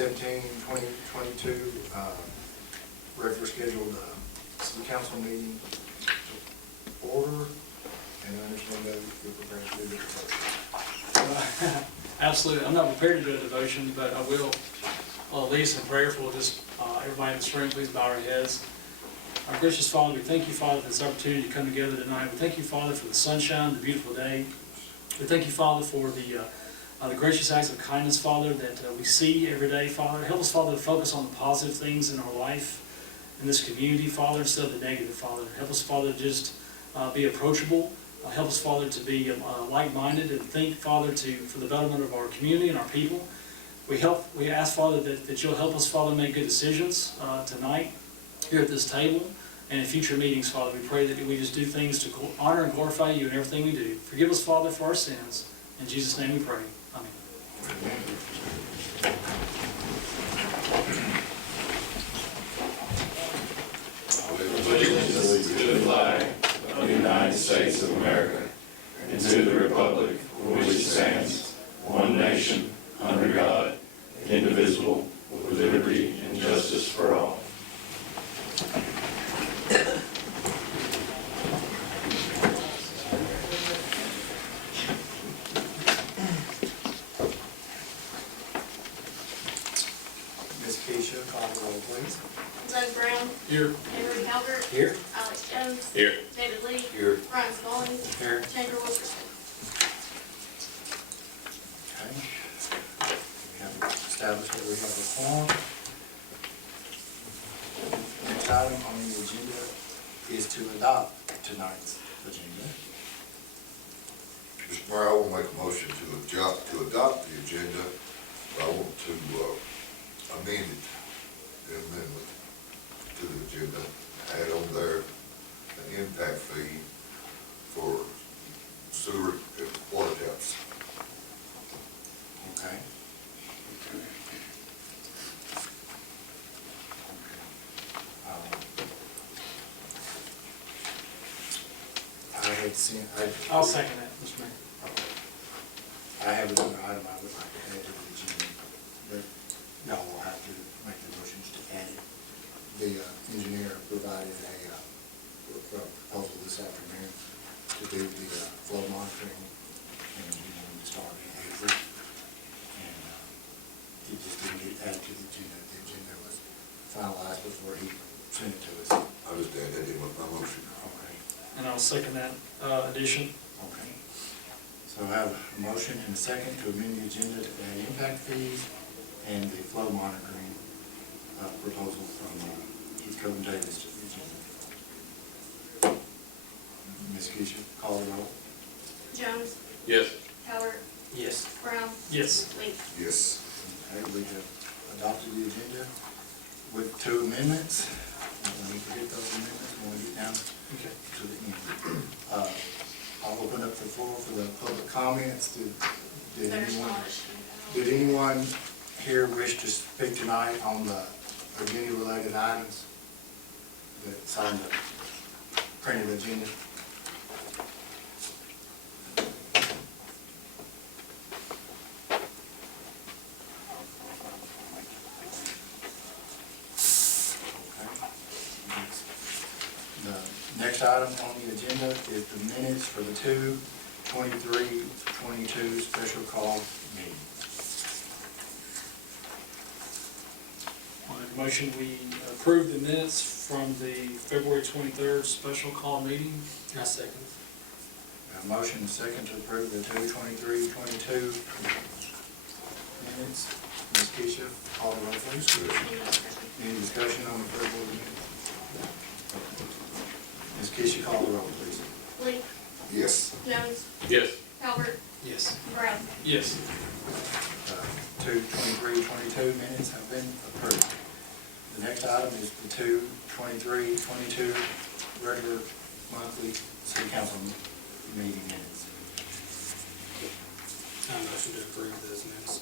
3/17/2022, regular scheduled city council meeting to order, and I understand that you're prepared to do the devotion. Absolutely. I'm not prepared to do a devotion, but I will lead us in prayer. We'll just, everybody in this room, please bow our heads. Our gracious Father, we thank you, Father, for this opportunity to come together tonight. We thank you, Father, for the sunshine, the beautiful day. We thank you, Father, for the gracious acts of kindness, Father, that we see every day, Father. Help us, Father, to focus on the positive things in our life, in this community, Father, instead of the negative, Father. Help us, Father, to just be approachable. Help us, Father, to be like-minded and think, Father, for the betterment of our community and our people. We ask, Father, that you'll help us, Father, make good decisions tonight here at this table and in future meetings, Father. We pray that we just do things to honor and glorify you in everything we do. Forgive us, Father, for our sins. In Jesus' name we pray. Amen. Allegiance to the flag of the United States of America and to the republic for which it stands, one nation, under God, indivisible, with liberty and justice for all. Ms. Keisha, call the roll, please. Doug Brown. Here. Henry Halbert. Here. Alex Jones. Here. David Lee. Here. Brian Spallings. Here. Chandra Wilkerson. Okay. We have established that we have a quorum. Next item on the agenda is to adopt tonight's agenda. Mr. Mayor, I will make a motion to adopt the agenda, but I want to amend it, the amendment to the agenda, add on there an impact fee for sewer and water taps. Okay. I had seen, I'll second that, Mr. Mayor. I have another item I would like to add to the agenda, but y'all will have to make the motions to add it. The engineer provided a proposal this afternoon to do the flow monitoring, and he wanted to start in April. And it just didn't get added to the agenda. The agenda was finalized before he sent it to us. I just add that in with my motion. Okay. And I'll second that addition. Okay. So I have a motion and a second to amend the agenda to add impact fees and the flow monitoring proposal from Keith Coven Davis to the agenda. Ms. Keisha, call the roll. Jones. Yes. Halbert. Yes. Brown. Yes. Lee. Yes. Okay, we have adopted the agenda with 2 amendments. Don't forget those amendments when we get down Okay. to the end. I'll open up the floor for the public comments. Did anyone here wish to speak tonight on the agenda-related items that's on the printed agenda? The next item on the agenda is the minutes for the 2/23/22 special call meeting. I make a motion, we approve the minutes from the February 23rd special call meeting. I second. A motion and second to approve the 2/23/22 minutes. Ms. Keisha, call the roll, please. Any discussion on the February minutes? Ms. Keisha, call the roll, please. Lee. Yes. Jones. Yes. Halbert. Yes. Brown. Yes. 2/23/22 minutes have been approved. The next item is the 2/23/22 regular monthly city council meeting minutes. I motion to approve those minutes.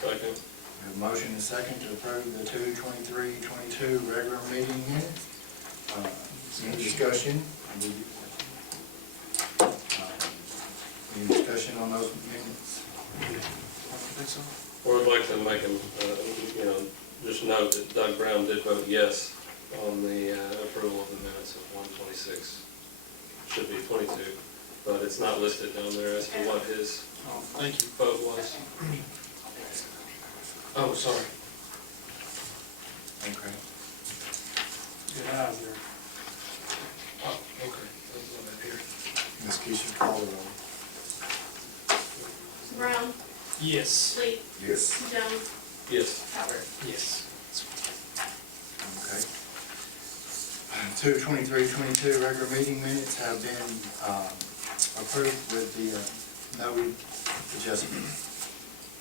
Second. We have a motion and a second to approve the 2/23/22 regular meeting minutes. Any discussion? Any discussion on those minutes? I think so. Or we'd like to make him, just note that Doug Brown did vote yes on the approval of the minutes of 126. Should be 22, but it's not listed down there as to what his Oh, thank you. vote was. Oh, sorry. Okay. Good eyes there. Oh, okay. That's what I hear. Ms. Keisha, call the roll. Brown, Yes. Lee, Yes. Jones, Yes. Howard. Yes. Okay. 2/23/22 regular meeting minutes have been approved with the noted adjustments.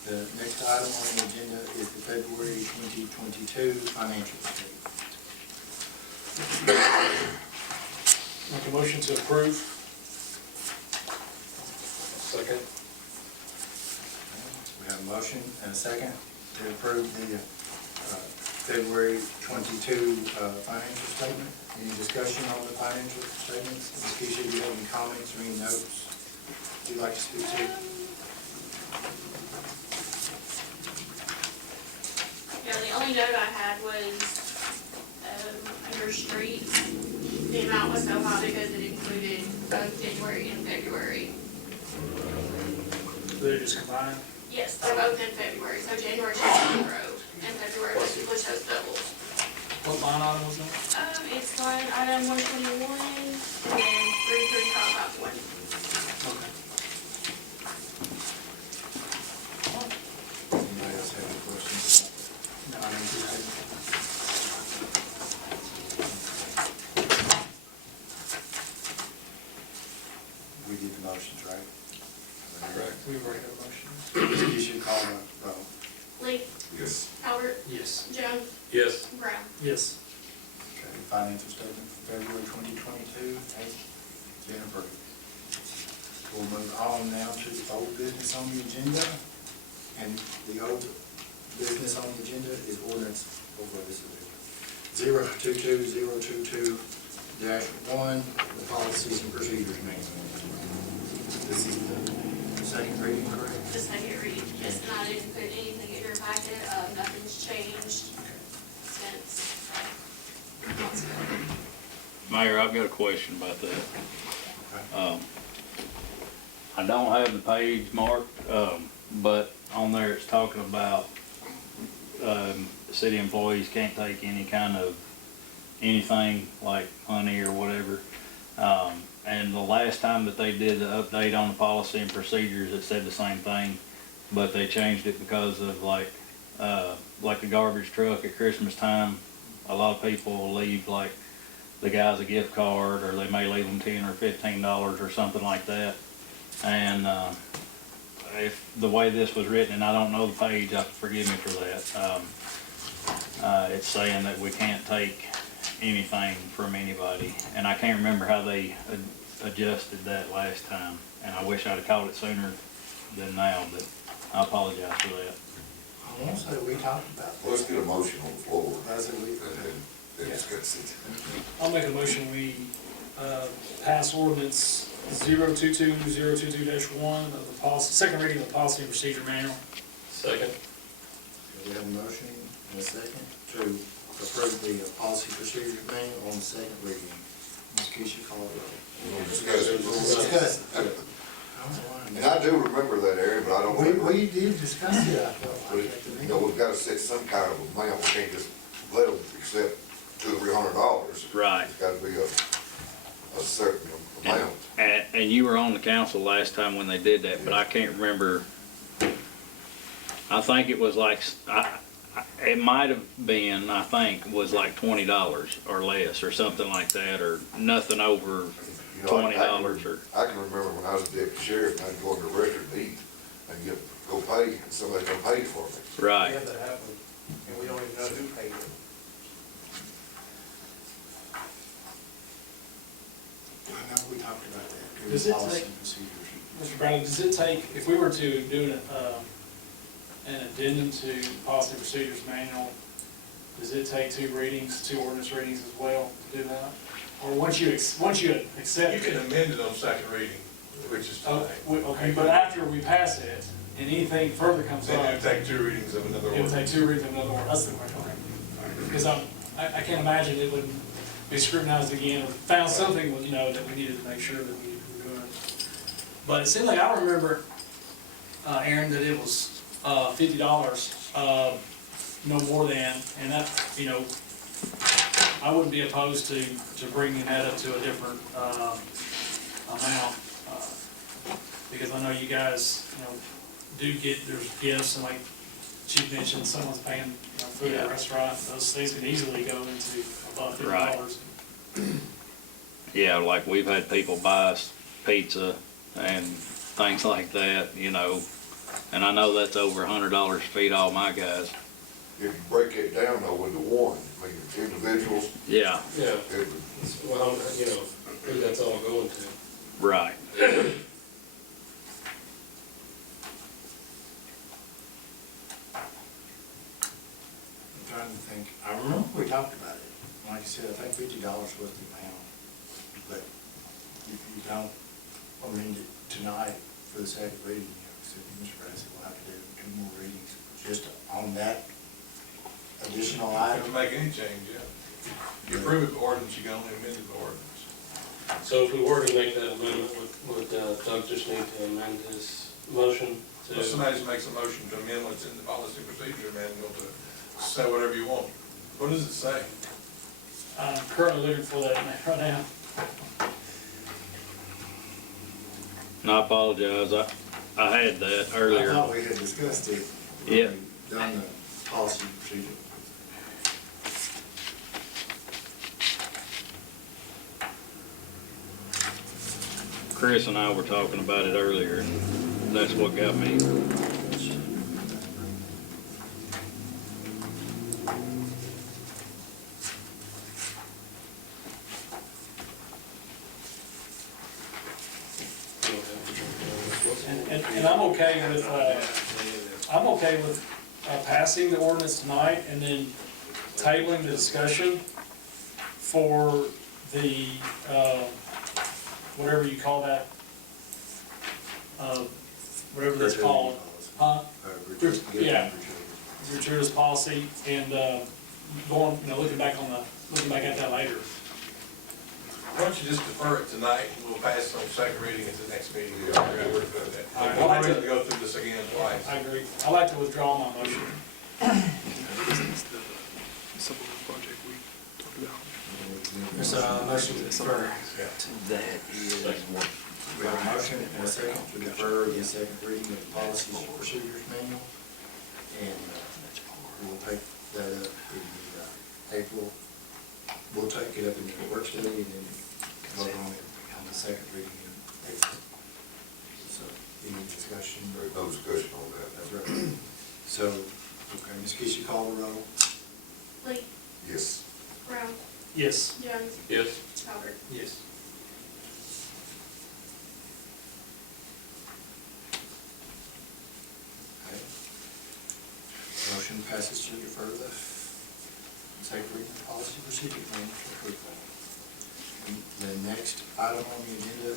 The next item on the agenda is the February 2022 financial statement. Make a motion to approve. Second? We have a motion and a second to approve the February 22 financial statement. Any discussion on the financial statements? Ms. Keisha, do you have any comments or any notes you'd like to speak to? Yeah, the only note I had was, under streets, the amount was so high because it included both January and February. They're just combined. Yes, they're both in February, so January shows 0 and February was shows doubles. What line item was that? It's line item 121 and then 33551. Okay. Anybody else have any questions? No, I didn't do that. We did the motions, right? Correct. We already have a motion. Ms. Keisha, call the roll. Lee, Yes. Howard, Yes. Jones, Yes. Brown. Yes. Okay, financial statement for February 2022 has been approved. We'll move on now to the old business on the agenda. And the old business on the agenda is ordinance, over this is 022022-1, the policies and procedures manual. This is the second reading, correct? The second reading, yes, and I didn't put anything in your packet, nothing's changed since months ago. Mayor, I've got a question about that. Okay. I don't have the page marked, but on there it's talking about, city employees can't take any kind of, anything like money or whatever. And the last time that they did the update on the policy and procedures, it said the same thing, but they changed it because of like the garbage truck at Christmas time. A lot of people will leave like the guys a gift card, or they may leave them $10 or $15 or something like that. And if the way this was written, and I don't know the page, forgive me for that. It's saying that we can't take anything from anybody, and I can't remember how they adjusted that last time, and I wish I'd have caught it sooner than now, but I apologize for that. I want to say we talked about Let's this. get a motion on the floor That's it, we, and then discuss it. I'll make a motion, we pass ordinance 022-022-1 of the policy, second reading of the policy and procedure manual. Second? we have a motion and a second to approve the policy procedures manual on the second reading. Ms. Keisha, call the roll. We'll discuss it. Discuss it. And I do remember that area, but I don't remember. We did discuss it, I felt But, like, at the you know, meeting. we've gotta set some kind of amount, we can't just let them accept $200 or $300. Right. It's gotta be a certain amount. And you were on the council last time when they did that, but I can't remember. I think it was like, it might have been, I think, was like $20 or less, or something like that, or nothing over You know, $20 or. I can remember when I was a deputy sheriff, and I'd go in the record and eat and go pay, and somebody come pay for me. Right. Yeah, that happened, and we don't even know who paid it. I know we talked about that. It Does was it policy take- and procedures. Mr. Brown, does it take, if we were to do an addendum to policy and procedures manual, does it take two ordinance readings as well to do that? Or once you accept You it? can amend it on second reading, which is Oh, tonight. okay, but after we pass it, and anything further comes Then up. you take 2 readings of another It would ordinance. take 2 readings of another one, that's the question. Because I can't imagine it would be scrutinized again, or found something, you know, that we needed to make sure that we were doing. But it seemed like, I remember, Aaron, that it was $50, no more than, and that, you know, I wouldn't be opposed to bringing that up to a different amount, because I know you guys, you know, do get, there's gifts, and like Chief mentioned, someone's paying, you know, food at a restaurant, those things can easily go into above $50. Yeah, like we've had people buy us pizza and things like that, you know, and I know that's over $100 to feed all my guys. If you break it down though into one, I mean, individuals, Yeah, Yeah, it would, well, you know, who that's all going to. right. I'm trying to think, I remember we talked about it, like I said, I think $50 was the amount, but if you don't amend it tonight for the second reading, you know, so Mr. Brassey will have to do 2 more readings, just on that additional You have item. to make any change, yeah. You approve the ordinance, you can only amend the ordinance. So if we were to make that amendment, would Doug just need to amend his motion to? Well, somebody just makes a motion to amend what's in the policy procedure manual to say whatever you want. What does it say? I'm currently looking for that right now. And I apologize, I had that earlier. I thought we had discussed it. when Yeah. we done the policy procedure. Chris and I were talking about it earlier, and that's what got me. And I'm okay with passing the ordinance tonight and then tabling the discussion for the, whatever you call that, whatever that's called, huh? Yeah. Gratuitous policy, and, going, you know, looking back at that later. Why don't you just defer it tonight, and we'll pass it on second reading at the next meeting. Yeah. We're good with that. All right, We'll I'd like have to- to go through this again twice. I agree. I'd like to withdraw my motion. There's a motion to defer. We have a motion and a second to defer the second reading of the policies and procedures manual. And we'll take that up in April. We'll take it up in the work study and then vote on it on the second reading in April. So, any discussion? there's no discussion on that. That's right. So, okay, Ms. Keisha, you call the roll? Lee, Yes. Brown, Yes. Jones, Yes. Albert. Yes. Okay. Motion passes to defer the second reading of the policy procedure manual for approval. The next item on the agenda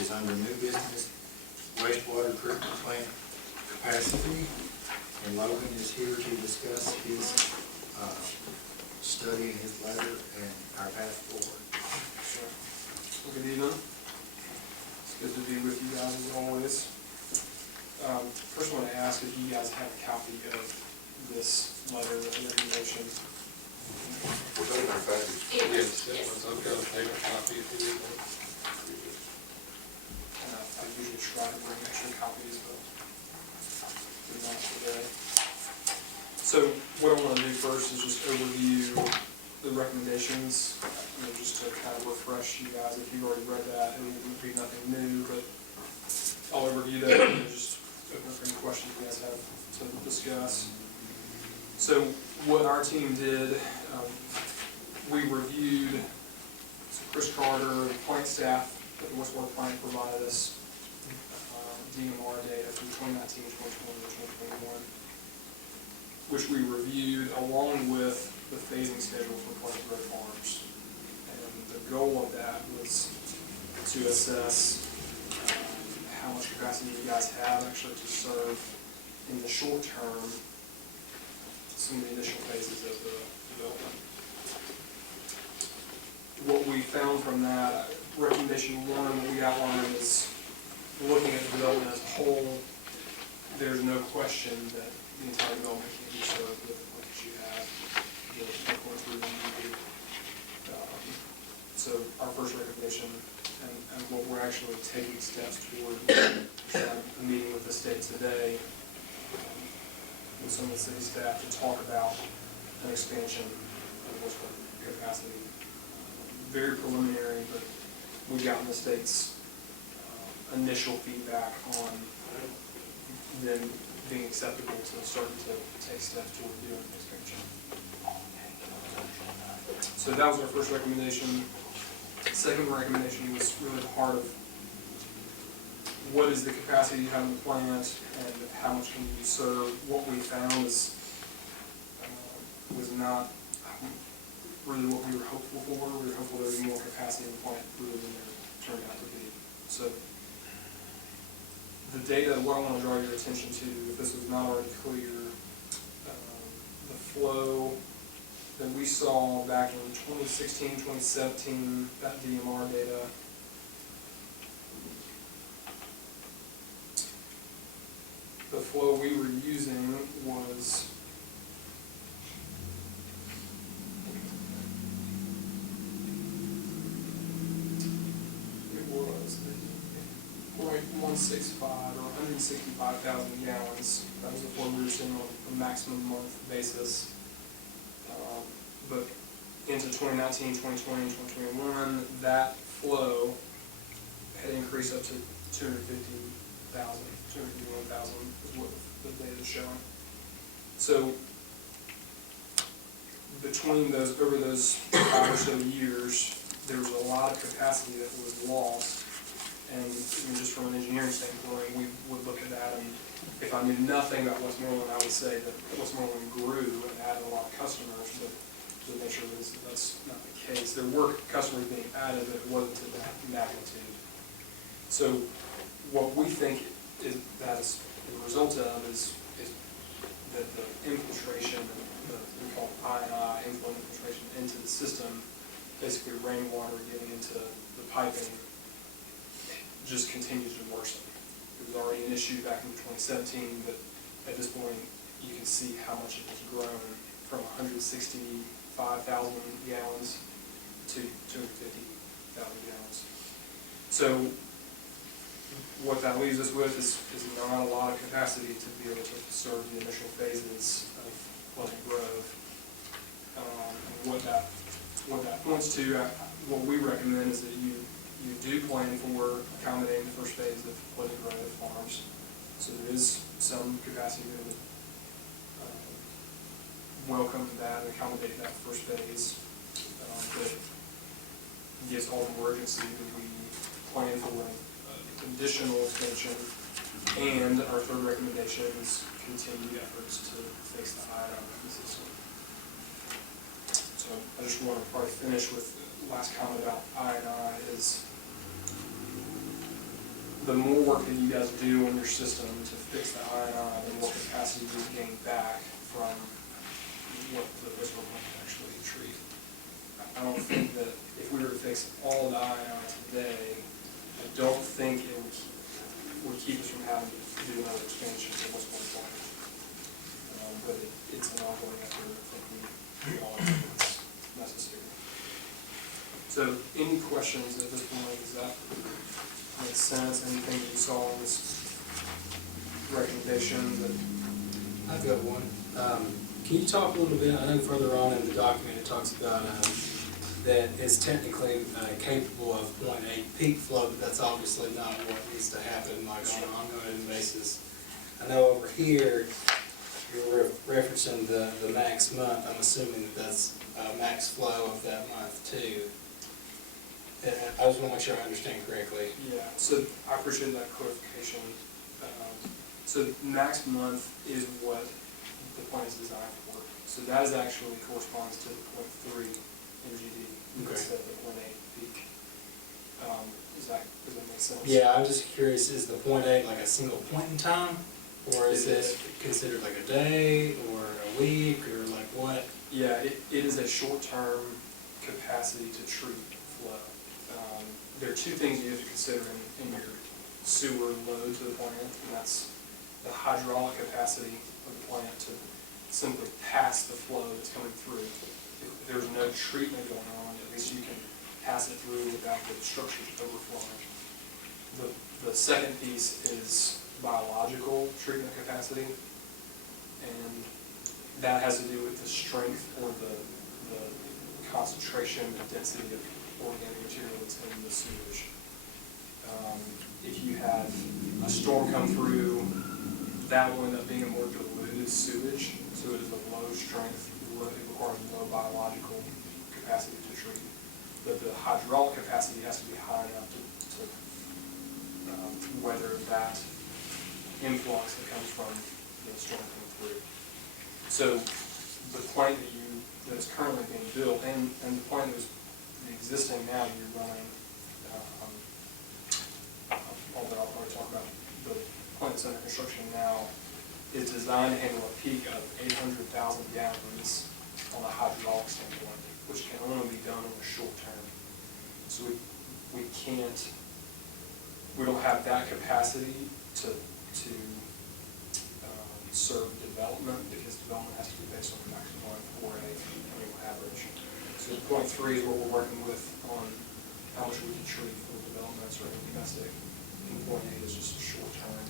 is under new business, wastewater treatment plant capacity. And Logan is here to discuss his study and his letter and our path forward. Sure. Well, good evening. It's good to be with you guys as always. First I want to ask if you guys have a copy of this letter of recommendation. Was that in our package? It was, Yes, yes. I've got a paper copy if you need one. I usually try to bring extra copies, but did not today. So what I want to do first is just overview the recommendations, you know, just to kind of refresh you guys if you've already read that. It would be nothing new, but I'll overview that and just open up any questions you guys have to discuss. So what our team did, we reviewed, so Chris Carter, the plant staff at the Westmoreland plant provided us DMR data from 2019, 2020, 2021, which we reviewed along with the phasing schedule for Pleasant Grove Farms. And the goal of that was to assess how much much capacity you guys have actually to serve in the short term some of the initial phases of the development. What we found from that, recommendation one, what we outlined is looking at the development as a whole, there's no question that the entire development can be served with the plan that you have, the going through the MDD. So our first recommendation, and what we're actually taking steps toward, a meeting with the state today, with some of the city staff to talk about an expansion of Westmoreland capacity. Very preliminary, but we've gotten the state's initial feedback on them being acceptable to starting to take steps toward doing an expansion. So that was our first recommendation. Second recommendation was really the heart of what is the capacity you have in the plant and how much can you serve. What we found is was not really what we were hopeful for. We were hopeful there would be more capacity in the plant really than there turned out to be. So the data, what I want to draw your attention to, if this was not already clear, the flow that we saw back in 2016, 2017, that DMR data, the flow we were using was .165 or 165,000 gallons. That was the flow we were seeing on a maximum month basis. But into 2019, 2020, 2021, that flow had increased up to 251,000 is what the data is showing. So between those, over those 5 or so years, there was a lot of capacity that was lost. And just from an engineering standpoint, we would look at that, and if I knew nothing about Westmoreland, I would say that Westmoreland grew and added a lot of customers, but to make sure that's not the case. There were customers being added, but it wasn't to that magnitude. So what we think is that is the result of is that the infiltration, we call it I&I, inflow infiltration into the system, basically rainwater getting into the piping, just continues to worsen. It was already an issue back in 2017, but at this point, you can see how much it has grown from 165,000 gallons to 250,000 gallons. So what that leaves us with is not a lot of capacity to be able to serve the initial phases of Pleasant Grove. What that points to, what we recommend is that you do plan for accommodating the first phase of Pleasant Grove Farms. So there is some capacity there to welcome that and accommodate that first phase. But yes, all the urgency that we plan for an additional expansion. And our third recommendation is continued efforts to fix the iodine in the system. So I just want to probably finish with the last comment about I&I is the more work that you guys do on your system to fix the I&I, the more capacity you gain back from what the reservoir plant can actually treat. I don't think that if we were to fix all the I&I today, I don't think it would keep us from having to do another expansion of Westmoreland plant. But it's an ongoing effort. I think we all think it's necessary. So any questions at this point? Does that make sense? Anything that you saw in this recommendation that? I've got one. Can you talk a little bit, I know further on in the document it talks about that it's technically capable of 0.8 peak flow, but that's obviously not what needs to happen like on an ongoing basis. I know over here you're referencing the max month. I'm assuming that that's max flow of that month too. I just want to make sure I understand correctly. Yeah, so I appreciate that clarification. So max month is what the plan is designed for. So that is actually corresponds to 0.3 MGD instead of the 0.8 peak. Does that make sense. Yeah, I'm just curious, is the .8 like a single point in time? Or is It it is. considered like a day or a week or like what? Yeah, it is a short-term capacity to treat flow. There are two things you have to consider in your sewer load to the plant, and that's the hydraulic capacity of the plant to simply pass the flow that's coming through. If there's no treatment going on, at least you can pass it through without the structures overflowing. The second piece is biological treatment capacity, and that has to do with the strength or the concentration, the density of organic material that's in the sewage. If you have a storm come through, that will end up being a more diluted sewage, so it is a low strength, it requires low biological capacity to treat. But the hydraulic capacity has to be high enough to weather that influx that comes from the storm coming through. So the plant that's currently being built and the plant that's existing now, you're running, although I'll probably talk about the plant that's under construction now, is designed to handle a peak of 800,000 gallons on a hydraulic standpoint, which can only be done in the short term. So we don't have that capacity to serve development, because development has to be based on the maximum for a annual average. So 0.3 is what we're working with on how much we can treat for developments or domestic, and 0.8 is just a short term.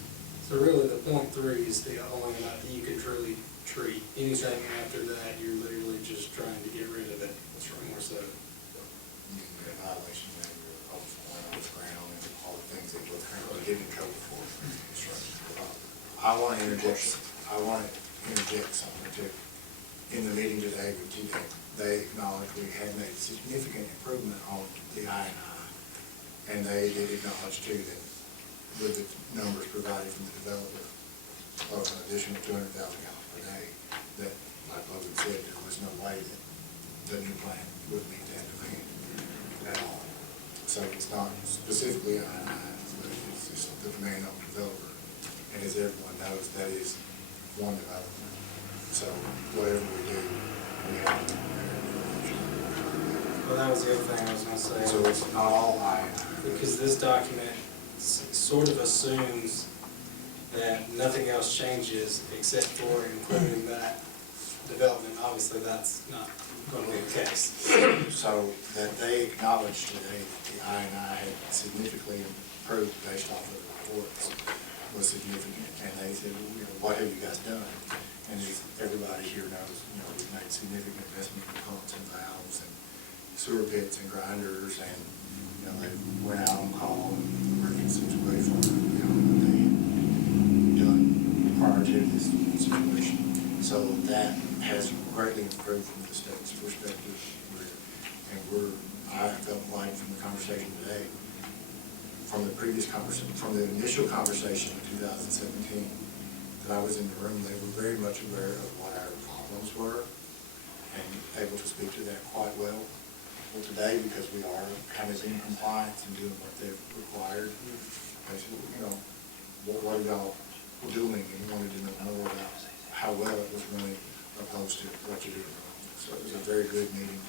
So really the .3 is the only amount that you can truly treat. Anything after that, you're literally just trying to get rid of it. That's right. More so. You can get a violation, maybe, or overground, and all the things that we're currently getting in trouble for. That's right. I want to interject something too. In the meeting today with GDEC, they acknowledged we had made significant improvement on the I&I, and they did acknowledge too that with the numbers provided from the developer of an additional 200,000 gallons per day, that, like Logan said, there was no way that the new plant would meet that demand at all. So it's not specifically I&I, but it's just the demand on the developer. And as everyone knows, that is one development. So whatever we do, we have to prepare for. Well, that was the other thing I was gonna say. So it's not all I&I. Because this document sort of assumes that nothing else changes except for including that development. Obviously, that's not going to be the case. So that they acknowledged today that the I&I had significantly improved based off of the reports was significant. And they said, well, you know, what have you guys done? And as everybody here knows, you know, we've made significant investment in pumps and valves and sewer pits and grinders, and you know, they went out on call and emergency situation, you know, what they had done prior to this situation. So that has greatly improved from the state's perspective. I felt like from the conversation today, from the initial conversation in 2017, that I was in the room, they were very much aware of what our problems were and able to speak to that quite well. Well, today, because we are kind of in compliance and doing what they've required, they said, you know, what are y'all doing? And you wanted to know more about how well it was running opposed to what you're doing wrong. So it was a very good meeting.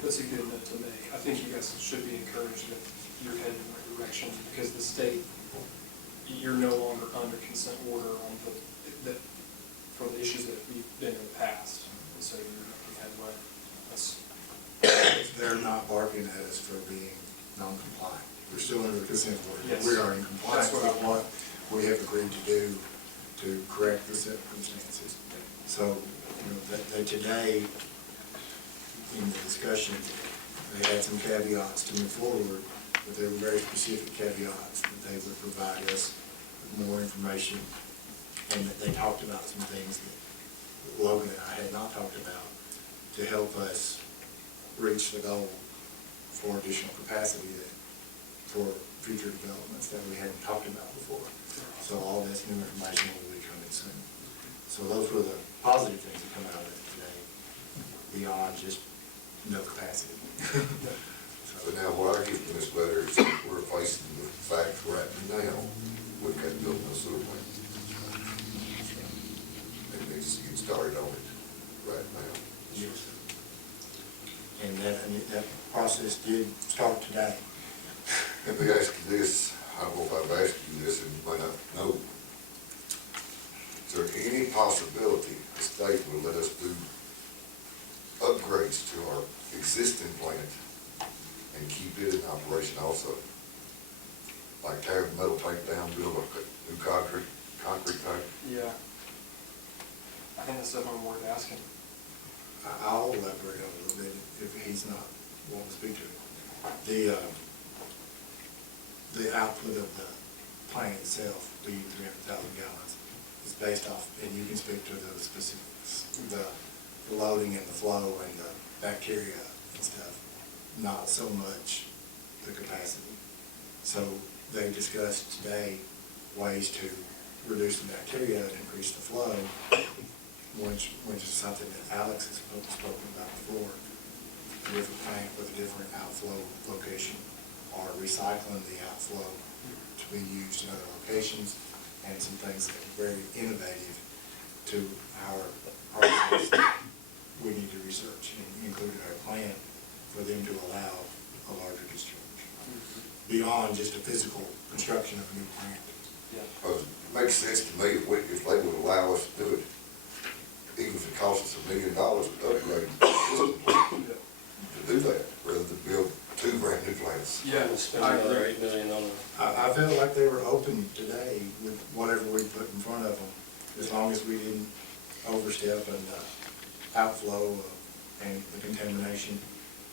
That's a good note to make. I think you guys should be encouraged that you're heading in the right direction, because the state, you're no longer under consent order on for the issues that we've been in the past. And so you're making headway. They're not barking at us for being non-compliant. We're still under the consent order. Yes. We are in compliance with what we have agreed to do to correct the circumstances. So, you know, they today, in the discussion, they had some caveats to move forward, but they were very specific caveats that they would provide us with more information, and that they talked about some things that Logan and I had not talked about to help us reach the goal for additional capacity for future developments that we hadn't talked about before. So all this new information will be coming soon. So those were the positive things that come out of it today, beyond just no capacity. So So now what I get from this letter is that we're facing the fact right now, we can't build no sewer plant. And they just get started on it right now. Yes. And that process did start today. Let me ask you this, I don't know if I've asked you this and you might not know. Is there any possibility the state will let us do upgrades to our existing plant and keep it in operation also? Like tear the metal tank down, build a new concrete tank? Yeah. I think that's something worth asking. I'll elaborate on it a little bit if he's not wanting to speak to it. The output of the plant itself, being 300,000 gallons, is based off, and you can speak to the specifics, the loading and the flow and the bacteria and stuff, not so much the capacity. So they discussed today ways to reduce the bacteria and increase the flow, which is something that Alex has spoken about before. A different plant with a different outflow location, or recycling the outflow to be used in other locations, and some things that are very innovative to our process that we need to research and include in our plan for them to allow a larger discharge, beyond just a physical construction of a new plant. Because it makes sense to me if they would allow us to do it, even if it costs us $1 million to upgrade the system to do that, rather than build 2 brand new plants. Yeah, Spend I another agree. $8 million on it. I felt like they were open today with whatever we put in front of them, as long as we didn't overstep and outflow and the contamination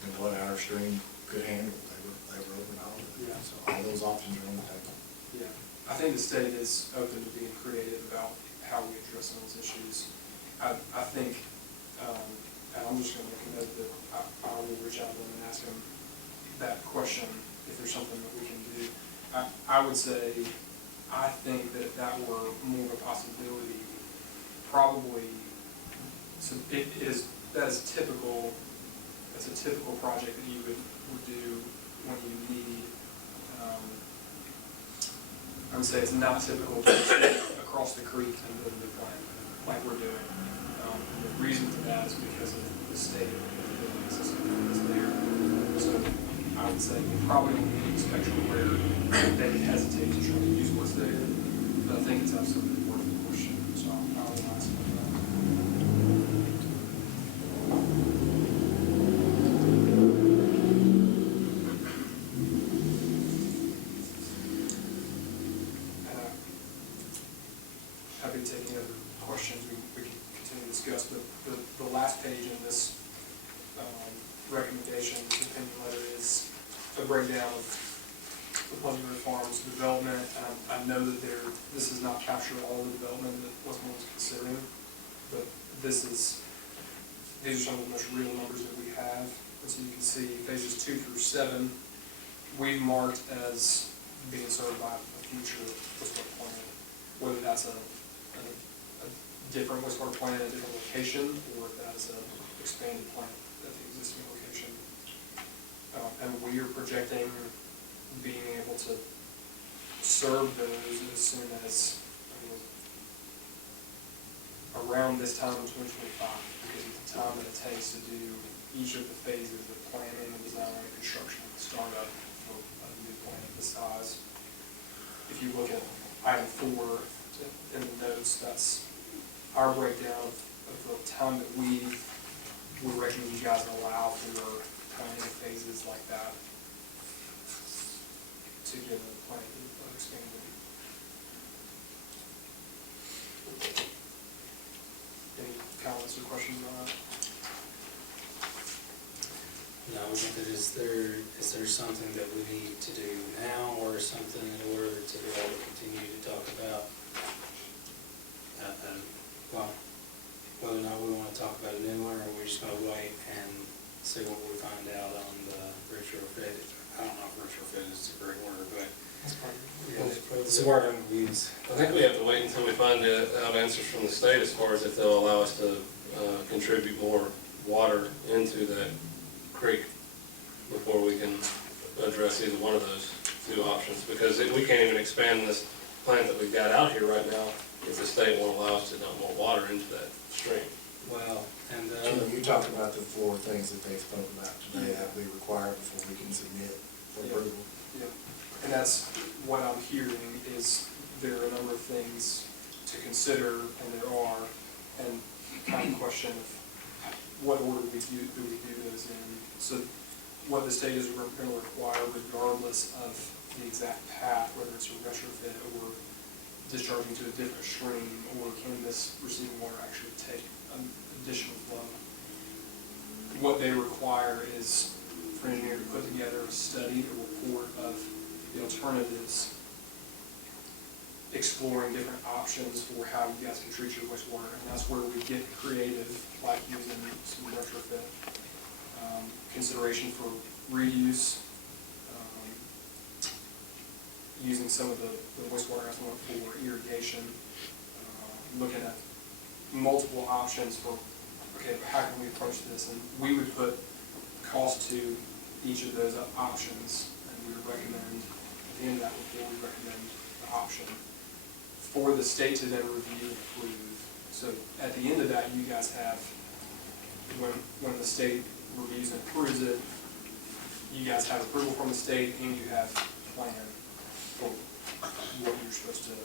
and what our stream could handle. They were open to all of it. Yeah. So all those options are on the table. Yeah, I think the state is open to being creative about how we address those issues. I think, and I'm just gonna make a note that I will reach out to them and ask them that question, if there's something that we can do. I would say, I think that if that were more of a possibility, probably, so that is typical, that's a typical project that you would do when you need, I would say it's not typical to just go across the creek and build a new plant like we're doing. The reason for that is because of the state of the building system that's there. So I would say we probably don't need a spectrum where they would hesitate to try to use what's there, but I think it's absolutely worth the question, so I'll ask them that. Happy to take any other questions we can continue to discuss, but the last page in this recommendation, this opinion letter, is a breakdown of the Pleasant Farms development. I know that this does not capture all the development that Westmoreland is considering, but these are some of the most real numbers that we have. And so you can see phases 2 through 7, we've marked as being served by a future wastewater plant, whether that's a different wastewater plant at a different location, or if that's an expanded plant at the existing location. And we are projecting being able to serve those as soon as, around this time in 2025, because of the time that it takes to do each of the phases of planning and design and construction and startup for a new plant of this size. If you look at item 4 in the notes, that's our breakdown of the time that we would recommend you guys allow for planning phases like that to get a plant expanded. Any comments or questions on that? No, but is there something that we need to do now, or something in order to be able to continue to talk about? Well, whether or not we want to talk about a new one, or we're just going to wait and see what we find out on the retrofit. I don't know if retrofit is a great word, but it's a word I'm going to use. I think we have to wait until we find out answers from the state as far as if they'll allow us to contribute more water into that creek. before we can address either one of those two options, because we can't even expand this plant that we've got out here right now if the state won't allow us to dump more water into that stream. Well, and Can you talk about the 4 things that they spoke about today that we require before we can submit for approval? Yeah, and that's what I'm hearing is there are a number of things to consider, and there are, and kind of question of what order do we do those in. So what the state is going to require, regardless of the exact path, whether it's a retrofit or discharging to a different stream, or can this receiving water actually take an additional flow? What they require is for an engineer to put together a study, a report of the alternatives, exploring different options for how you guys can treat your wastewater, and that's where we get creative, like using some retrofit, consideration for reuse, using some of the wastewater effluent for irrigation, looking at multiple options for, okay, how can we approach this? And we would put cost to each of those options, and we would recommend, at the end of that report, we recommend the option for the state to then review and approve. So at the end of that, you guys have, when the state reviews and approves it, you guys have approval from the state, and you have a plan for what you're supposed to,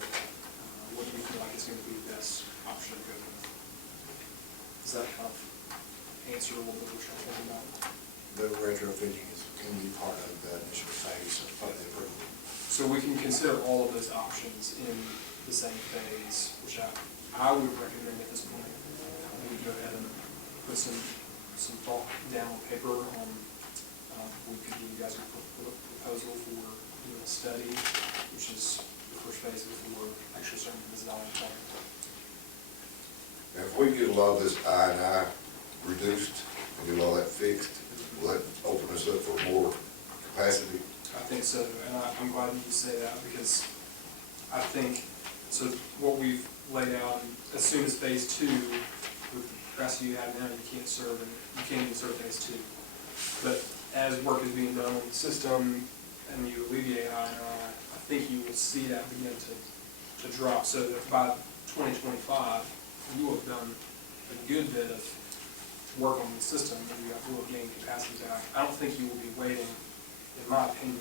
what you feel like is going to be the best option to go with. Does that kind of answer a little bit what you're thinking about? The retrofitting can be part of the initial phase of the approval. So we can consider all of those options in the same phase, which I would recommend at this point. We would go ahead and put some thought down on paper on, we could give you guys a proposal for doing a study, which is the first phase before actually starting to design the plan. And if we get a lot of this I&I reduced and get all that fixed, will that open us up for more capacity? I think so, and I'm glad you say that, because I think, so what we've laid out, as soon as phase 2, with the capacity you have now, you can't even serve phase 2. But as work is being done on the system, and you alleviate I think you will see that begin to drop, so that by 2025, you will have done a good bit of work on the system, and you will have gained capacity back. I don't think you will be waiting, in my opinion,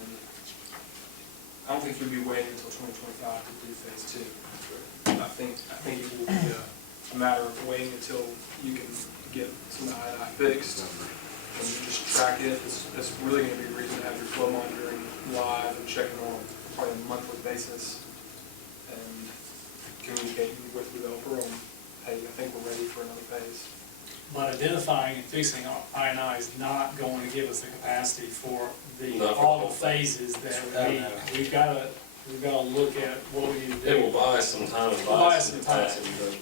I don't think you'll be waiting until 2025 to do phase 2. I think it will be a matter of waiting until you can get some I&I fixed, and you just track it. It's really going to be a reason to have your flow monitoring live and checking on probably a monthly basis, and communicating with the developer on, hey, I think we're ready for another phase. But identifying and fixing I&I is not going to give us the capacity for Not for all all the phases that we No. need. We've got to look at what we need to do. It will buy us some time and buy us some capacity, but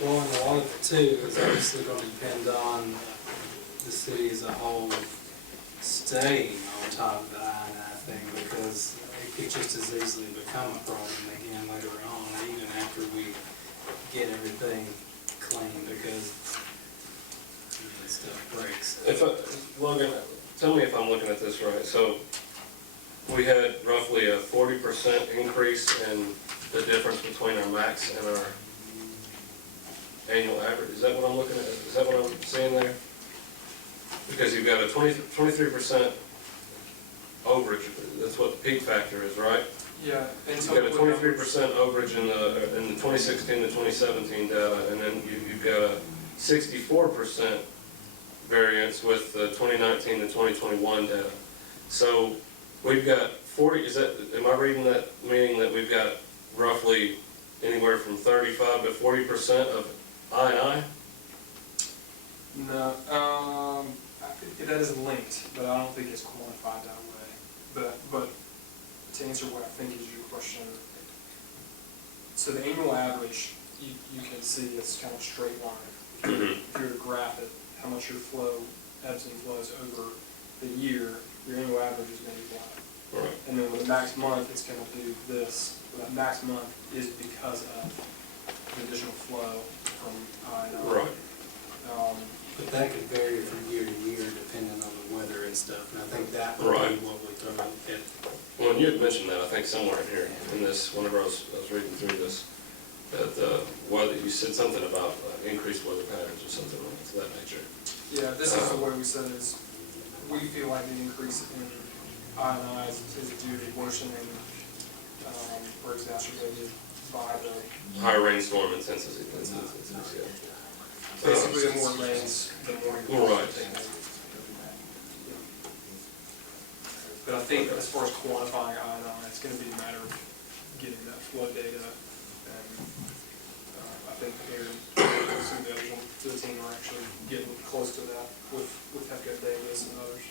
well, and a lot of it too is obviously going to depend on the city as a whole staying on top of the I&I thing, because it could just as easily become a problem again later on, even after we get everything clean, because stuff breaks. Logan, tell me if I'm looking at this right. So we had roughly a 40% increase in the difference between our max and our annual average. Is that what I'm looking at? Is that what I'm seeing there? Because you've got a 23% overage. That's what the peak factor is, right? Yeah, and You've so got a 23% overage in the 2016 to 2017 data, and then you've got a 64% variance with the 2019 to 2021 data. So we've got 40, am I reading that meaning that we've got roughly anywhere from 35 to 40% of I&I? No, that is linked, but I don't think it's quantified that way. But to answer what I think is your question, so the annual average, you can see it's kind of a straight line. If you were to graph it, how much your flow ebbs and flows over the year, your annual average is going to be flat. Right. And then with the max month, it's going to do this. But that max month is because of the additional flow from I&I. Right. But that could vary from year to year depending on the weather and you had mentioned that, I think somewhere in here, in this, whenever I was reading through this, that, weather, you said something about increased weather patterns or something of that nature. Yeah, this is the way we said is, we feel like the increase in ionized is due to worsening, or exacerbated by the, Higher rainstorm intensity, yeah. basically the more it rains, the more you Right. take it. But I think as far as quantifying iodine, it's gonna be a matter of getting that flood data, and, I think Aaron, and some of the others on the team are actually getting close to that with Hefco Davis and others.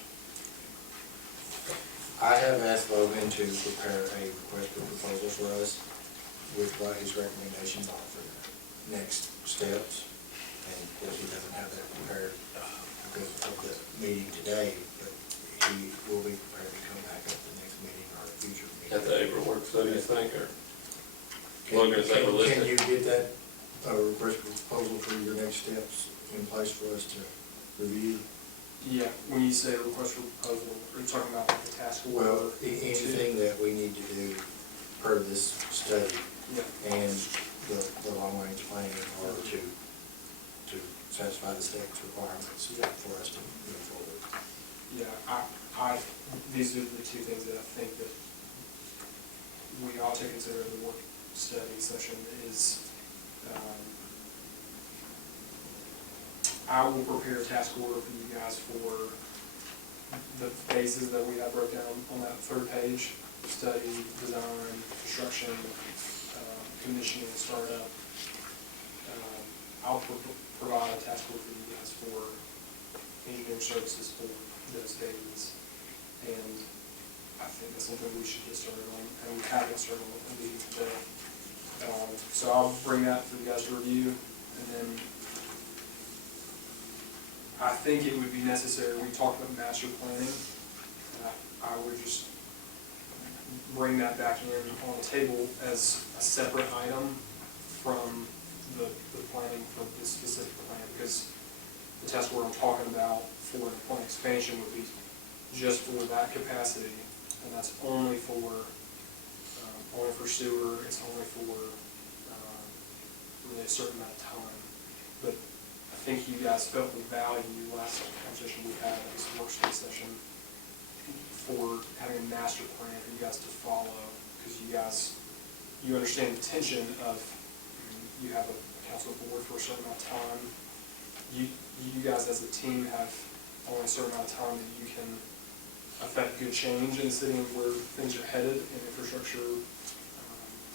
I have asked Logan to prepare a request for proposal for us with what his recommendations are for the next steps. And of course, he doesn't have that prepared because of the meeting today, but he will be prepared to come back at the next meeting or a future meeting. At the April work study, you think, or? Can- Logan, is that can- realistic? Can you get that, request for proposal for your next steps in place for us to review? Yeah, when you say request for proposal, are you talking about like the task order? Well, anything that we need to do per this study Yeah, and the long-range plan in order to satisfy the state's requirements for us to move forward. yeah, these are the two things that I think that we ought to consider in the work study session is, I will prepare a task order for you guys for the phases that we have broke down on that third page: study, design, construction, commissioning, startup. I'll provide a task order for you guys for engineering services for those days. And I think that's something we should get started on, and we haven't started on a meeting today. So I'll bring that for you guys to review, and then I think it would be necessary, we talked about master planning, and I would just bring that back in on the table as a separate item from the planning for this specific plan, because the task order I'm talking about for the plant expansion would be just for that capacity, and that's only for sewer, it's only for really a certain amount of time. But I think you guys felt the value last conversation we had at this work study session for having a master plan for you guys to follow, because you understand the tension of, you have a council board for a certain amount of time. You guys as a team have only a certain amount of time that you can affect good change in the city and where things are headed in infrastructure,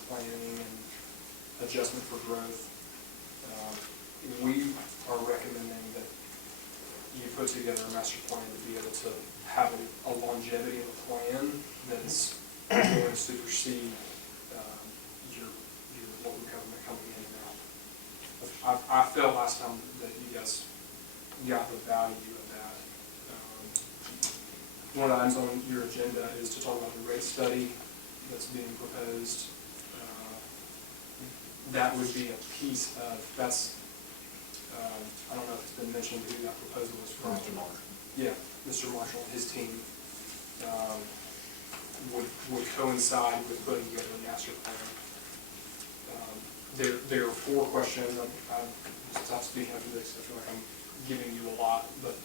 planning and adjustment for growth. We are recommending that you put together a master plan to be able to have a longevity of a plan that's going to supersede your local government coming in and out. I felt last time that you guys got the value of that. One of the items on your agenda is to talk about the rate study that's being proposed. That would be a piece of, that's, I don't know if it's been mentioned who that proposal was from. Mr. Marshall. Yeah, Mr. Marshall and his team would coincide with putting together a master plan. There are 4 questions. I'm stop speaking after this. I feel like I'm giving you a lot, but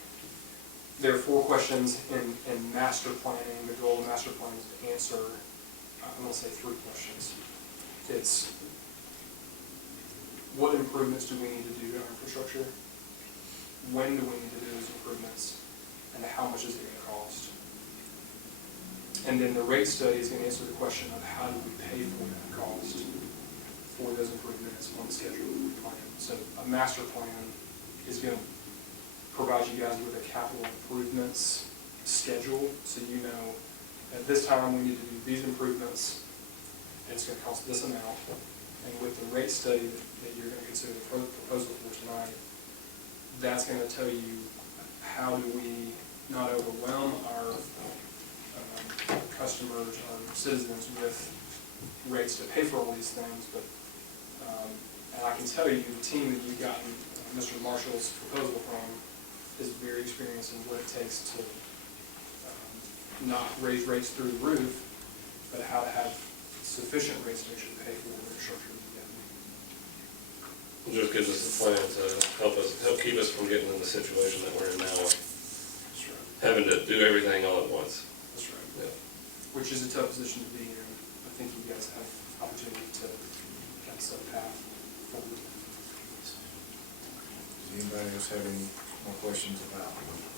there are 4 questions in master planning. The goal of master planning is to answer, I'm going to say 3 questions. It's, what improvements do we need to do to our infrastructure? When do we need to do those improvements? And how much is it going to cost? And then the rate study is going to answer the question of how do we pay for that cost for those improvements on the schedule plan. So a master plan is going to provide you guys with a capital improvements schedule, so you know at this time we need to do these improvements, and it's going to cost this amount. And with the rate study that you're going to consider the proposal for tonight, that's going to tell you how do we not overwhelm our customers, our citizens with rates to pay for all these things, but and I can tell you the team that you've gotten Mr. Marshall's proposal from is very experienced in what it takes to not raise rates through the roof but how to have sufficient rates to actually pay for the infrastructure that we get. It just gives us a plan to help keep us from getting in the situation that we're in now, That's right. having to do everything all at once. That's right. Yeah. Which is a tough position to be in. I think you guys have opportunity to kind of set a path forward. Does anybody else have any more questions about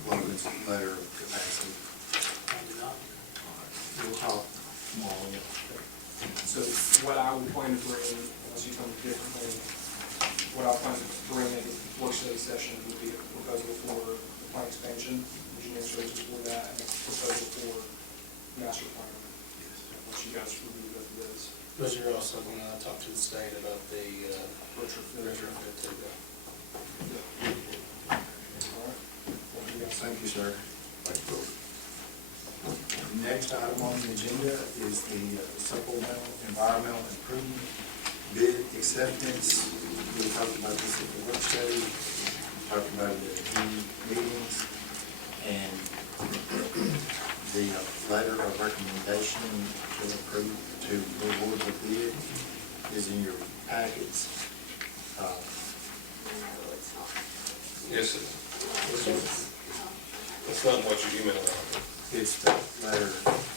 Logan's letter of capacity? I do not. All right, we'll talk tomorrow. So what I would plan to bring, unless you tell me differently, what I plan to bring at the work study session would be a proposal for the plan expansion, engineering services for that, and a proposal for master plan. Once you guys review both of those. But you're also going to talk to the state about the Retrofit. too. All right. Thank you guys. Thank you, sir. Thank you. Next item on the agenda is the supplemental environmental improvement bid acceptance. We talked about this at the work study, talked about it at the meetings, and the letter of recommendation to approve, to award the bid is in your packets. No, it's not. Yes, it's not what you emailed out. It's the letter,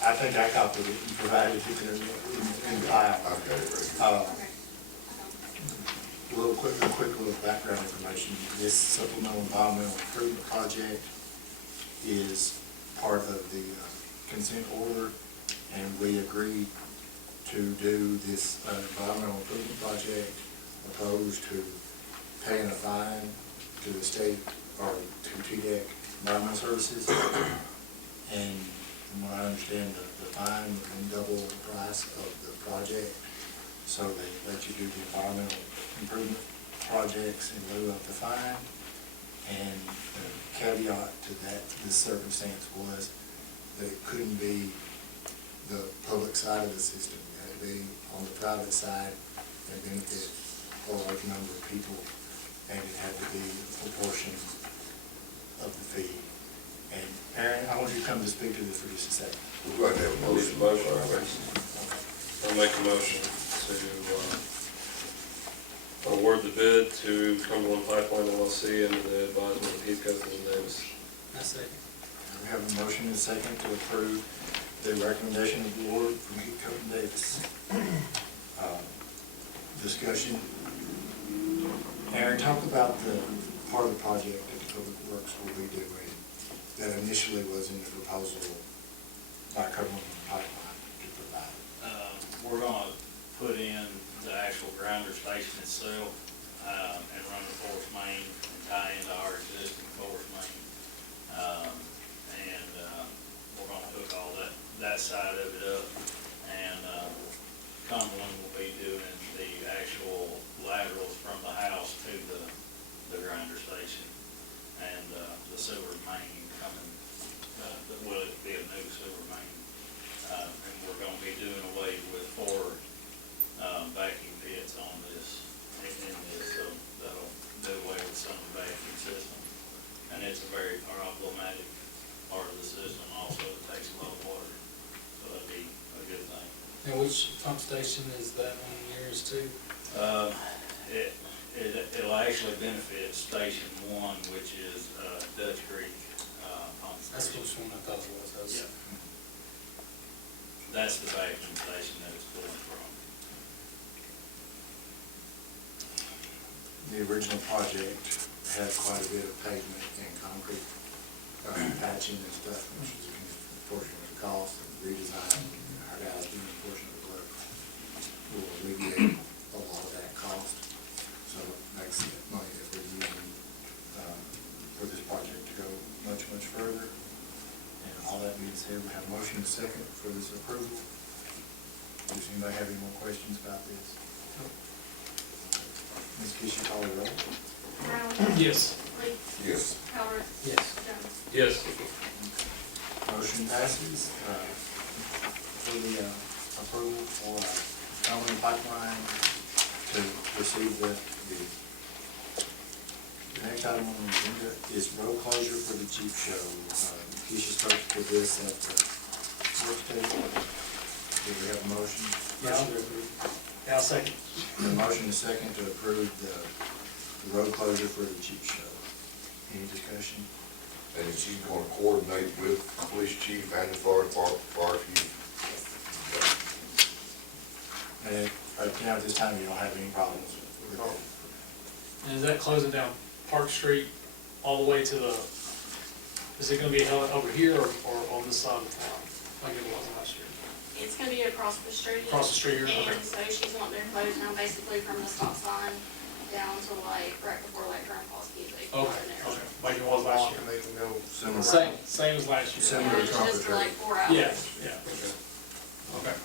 I think I copied it and provided it in the file. I've got it right Okay. A quick little background information. This supplemental environmental improvement project is part of the consent order, and we agreed to do this environmental improvement project opposed to paying a fine to the state or to TDEC Environmental Services. And from what I understand, the fine would then double the price of the project. So they let you do the environmental improvement projects in lieu of the fine. And the caveat to that, this circumstance was that it couldn't be the public side of the system. It had to be on the private side and benefit a large number of people, and it had to be a proportion of the fee. And Aaron, I want you to come to speak to this for just a second. We're going to have a motion. I'll make a motion to award the bid to Cumberland Pipeline LLC under the advisement of Heath Copeland and Davis. I second. We have a motion and a second to approve the recommendation of the board from Heath Copeland Davis. Discussion. Aaron, talk about the part of the project that the Public Works will be doing that initially was in the proposal by Cumberland Pipeline to provide. We're gonna put in the actual grinder station itself, and run the force main and tie into our existing force main. We're gonna hook all that side of it up, and, Cumberland will be doing the actual laterals from the house to the grinder station. And, the sewer main coming, will it be a new sewer main? And we're gonna be doing away with 4 vacuum pits on this, in this, so that'll do away with some of the vacuum system. And it's a very problematic part of the system also, it takes a lot of water, so that'd be a good thing. And which pump station is that one yours too? It'll actually benefit Station 1, which is Dutch Creek pump That's station. which one I thought it was. Yeah. That's the vacuum station that it's pulling from. The original project had quite a bit of pavement and concrete patching and stuff, which was a portion of the cost of the redesign. Our guys doing a portion of the work will alleviate a lot of that cost. So it makes the money that we're using for this project to go much, much further. And all that being said, we have a motion and a second for this approval. Does anybody have any more questions about this? Ms. Kish, you call the roll. Brown. Yes. Lee. Yes. Howard. Yes. Jones. Yes. Motion passes for the approval for Cumberland Pipeline to receive the bid. The next item on the agenda is road closure for the Jeep show. Keisha spoke to this at the work study. Do we have a motion? Motion to approve. Yeah, I'll second. A motion and a second to approve the road closure for the Jeep show. Any discussion? And if she's gonna coordinate with the police chief and the fire chief. And right now, at this time, you don't have any problems with that? And is that closing down Park Street all the way to the, is it gonna be held over here or on this side of town, like it was last year? It's gonna be across the street. Across the street here, okay. And so she's wanting to close down basically from the stop sign down to like right before like Grandpa's music. Okay, okay, like it was last year. And they can go Similar. Same as last year. Similar. Yeah, it's just for like 4 hours. Yeah, yeah. Okay.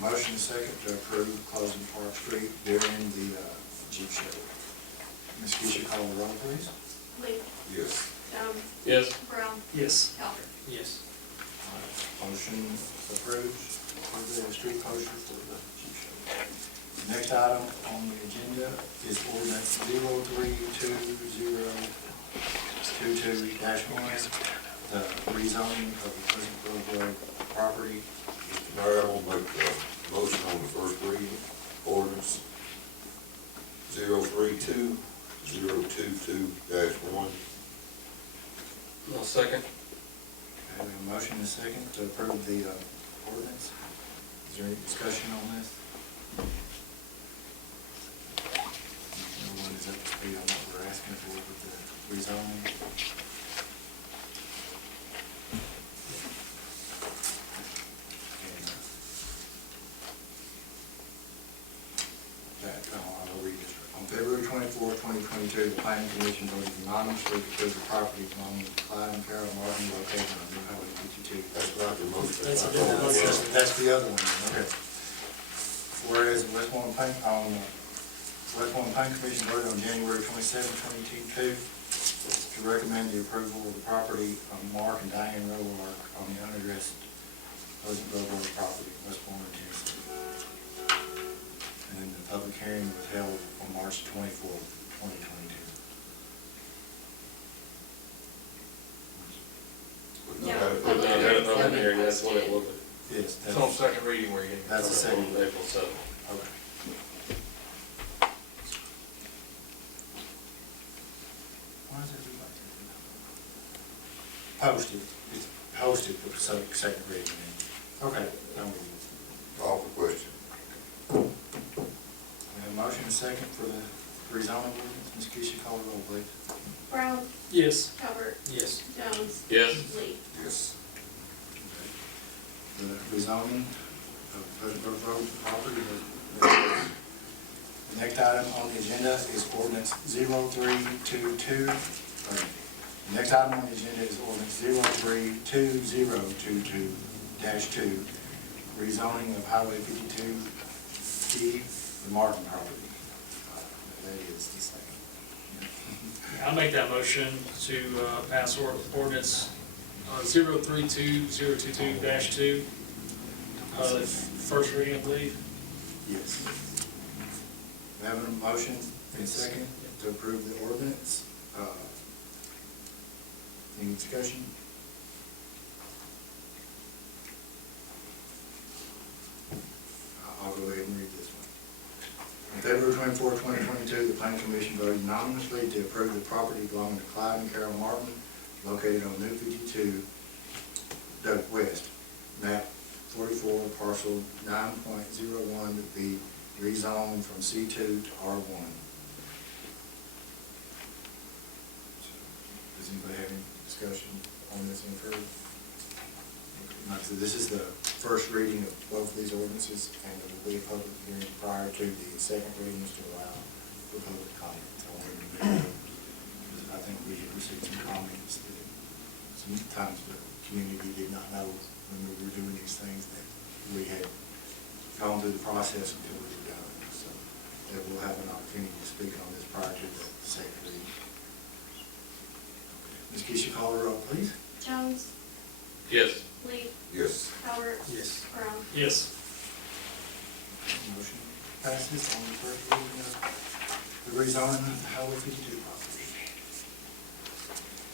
Motion and second to approve closing Park Street during the Jeep show. Ms. Keisha, call the roll, please. Lee, Yes. Jones, Yes. Brown, Yes. Calvert. Yes. Motion approves for the street closure for the Jeep show. The next item on the agenda is ordinance 03022-1, the rezoning of the Pleasant Grove Road property. Mr. Mayor, I'm gonna make a motion on the first reading, ordinance 032-022-1. I'll second. I have a motion and a second to approve the ordinance. Is there any discussion on this? No one is up to speed on what we're asking for with the rezoning. I'll read this. On February 24, 2022, the Planning Commission voted unanimously to approve the property belonging to Clyde and Carol Martin located on New Highway 52. That's not the motion. That's a different motion. That's the other one, okay. Whereas the Westmoreland Planning Commission voted on January 27, 2022 to recommend the approval of the property of Mark and Diane Roark on the unaddressed Pleasant Grove Road property in Westmoreland, Tennessee. And then the public hearing was held on March 24th, 2022. Yeah. We've not had a public hearing, that's when it will be. Yes, It's on second reading where you. that's the second. On April 7th. Okay. Why is it do like that? Posted, it's posted for second reading. Okay, I'm with you. Call for question. We have a motion and a second for the rezoning ordinance. Ms. Keisha, call the roll, please. Brown, Yes. Calvert, Yes. Jones, Yes. Lee. Yes. The rezoning of Pleasant Grove Road property. The next item on the agenda is ordinance 0322. The next item on the agenda is ordinance 032022-2, rezoning of Highway 52D, the Martin property. That is the second. I'll make that motion to pass ordinance 032022-2. First reading, I believe. Yes. We have a motion and a second to approve the ordinance. Any discussion? I'll go ahead and read this one. On February 24, 2022, the Planning Commission voted unanimously to approve the property belonging to Clyde and Carol Martin located on New 52, Doug West, map 44, parcel 9.01 to be rezoned from C2 to R1. Does anybody have any discussion on this any further? Like I said, this is the first reading of both of these ordinances, and there will be a public hearing prior to the second readings to allow for public comments. I think we have received some comments that sometimes the community did not know when we were doing these things that we had gone through the process until we were done. So that we'll have an opportunity to speak on this prior to the second reading. Ms. Keisha, call the roll, please. Jones, Yes. Lee, Yes. Calvert, Yes. Brown. Yes. Motion passes on the first reading of the rezoning of the Highway 52 property.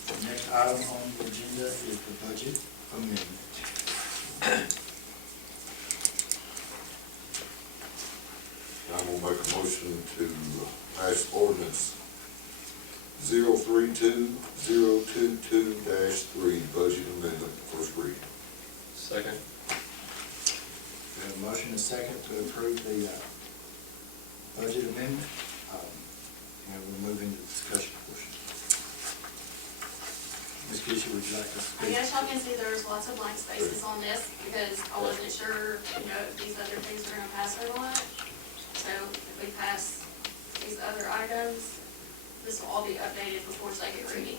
The next item on the agenda is the budget amendment. I'm gonna make a motion to pass ordinance 032-022-3, budget amendment, first reading. Second. We have a motion and a second to approve the budget amendment. And we'll move into the discussion portion. Ms. Keisha, would you like to I speak? guess y'all can see there's lots of blank spaces on this, because I wasn't sure, if these other things are gonna pass or not. So if we pass these other items, this will all be updated before second reading.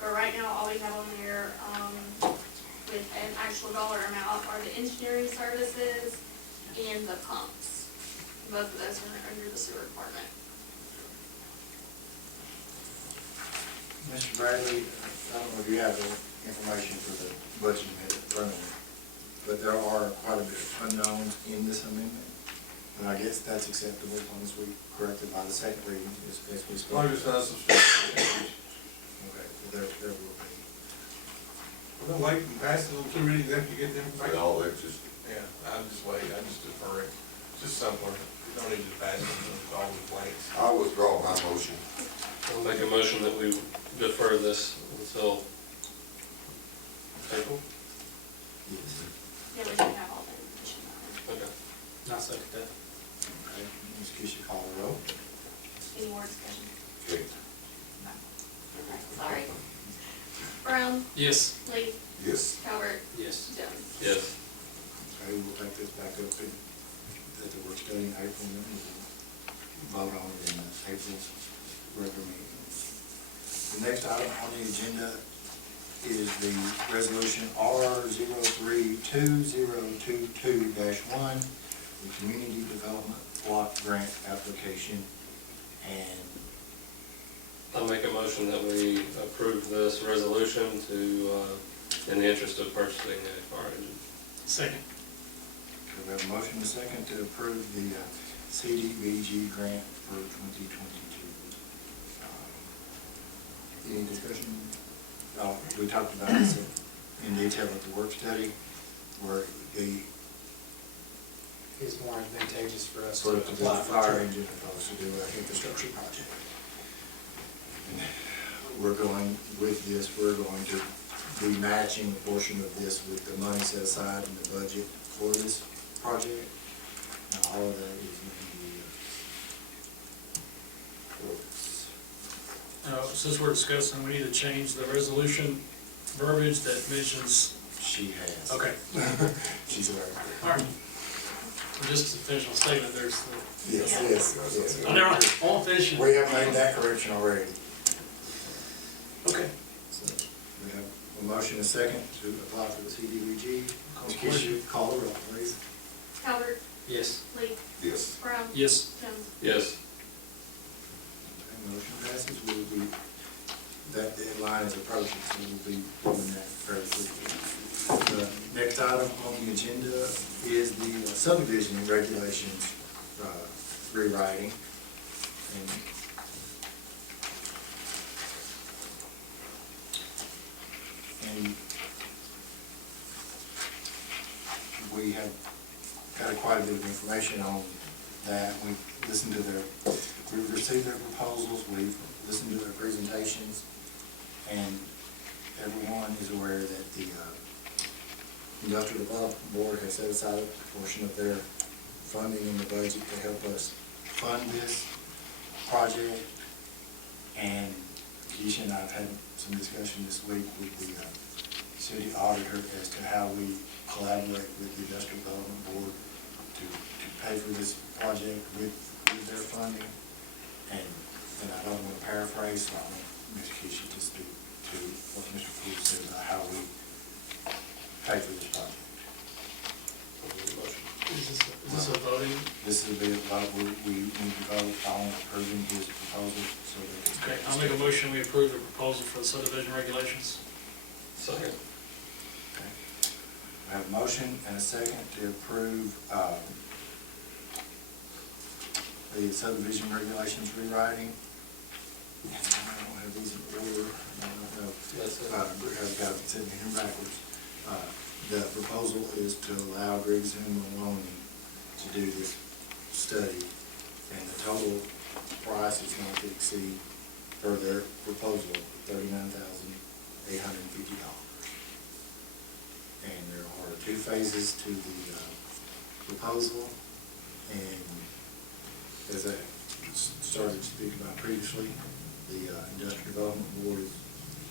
But right now, all we have on there, with an actual dollar amount are the engineering services and the pumps. Both of those are under the sewer department. Mr. Bradley, I don't know if you have the information for the budget amendment in front of you, but there are quite a bit of unknowns in this amendment. And I guess that's acceptable as long as we correct it by the second reading, as we spoke. Long as that's substantial. Okay, there will be. Well, wait and pass it on 2 readings after you get the information. All that just, Yeah, I'm just waiting, I just defer it, just simpler, you don't need to pass it, it's all the blanks. I withdraw my motion. I'll make a motion that we defer this until April. Yes. Yeah, we should have all the information on it. Okay. I'll second that. Okay, Ms. Keisha, call the roll. Any more discussion? Okay. Okay, sorry. Brown, Yes. Lee, Yes. Calvert, Yes. Jones. Yes. Okay, we'll take this back up at the work study in April, and then we'll vote on it in April's regular meeting. The next item on the agenda is the resolution R-032-022-1, the Community Development Block Grant Application. And I'll make a motion that we approve this resolution to, in the interest of purchasing a fire engine. Second. we have a motion and a second to approve the CDBG grant for 2022. Any discussion? We talked about this in detail at the work study, where it would be It's more advantageous for us for to the apply for fire it. engine opposed to do an infrastructure project. And we're going, with this, we're going to be matching a portion of this with the money set aside in the budget for this project. And all of that is going to be for this. Since we're discussing, we need to change the resolution verbiage that mentions, She has. okay, She's aware. all right. Just to finish my statement, there's the, Yes, Yeah. yes, yes. I never, I won't finish it. We have made that correction already. Okay. So we have a motion and a second to apply for the CDBG. Ms. Keisha, call the roll, please. Calvert, Yes. Lee, Yes. Brown, Yes. Jones. Yes. Okay, motion passes. We will be, that deadline is approaching, so we'll be doing that very quickly. The next item on the agenda is the subdivision regulations rewriting. And we have got quite a bit of information on that. We've listened to we've received their proposals, we've listened to their presentations, and everyone is aware that the Industrial Development Board has set aside a portion of their funding in the budget to help us fund this project. And Keisha and I have had some discussion this week with the city auditor as to how we collaborate with the Industrial Development Board to pay for this project with their funding. And I don't want to paraphrase, so I want Ms. Keisha to speak to what Mr. Poole said about how we pay for this project. Is this a voting? This will be a vote, we need to vote on approving his proposal, so that it's. Okay, I'll make a motion, we approve the proposal for the subdivision regulations. Second. Okay. We have a motion and a second to approve, the subdivision regulations rewriting. And I don't have these in order, I don't know. That's it. I've got it sitting here backwards. The proposal is to allow Griggs and Maloney to do this study And the total price is not to exceed, per their proposal, $39,850. And there are 2 phases to the proposal, and as I started to speak about previously, the Industrial Development Board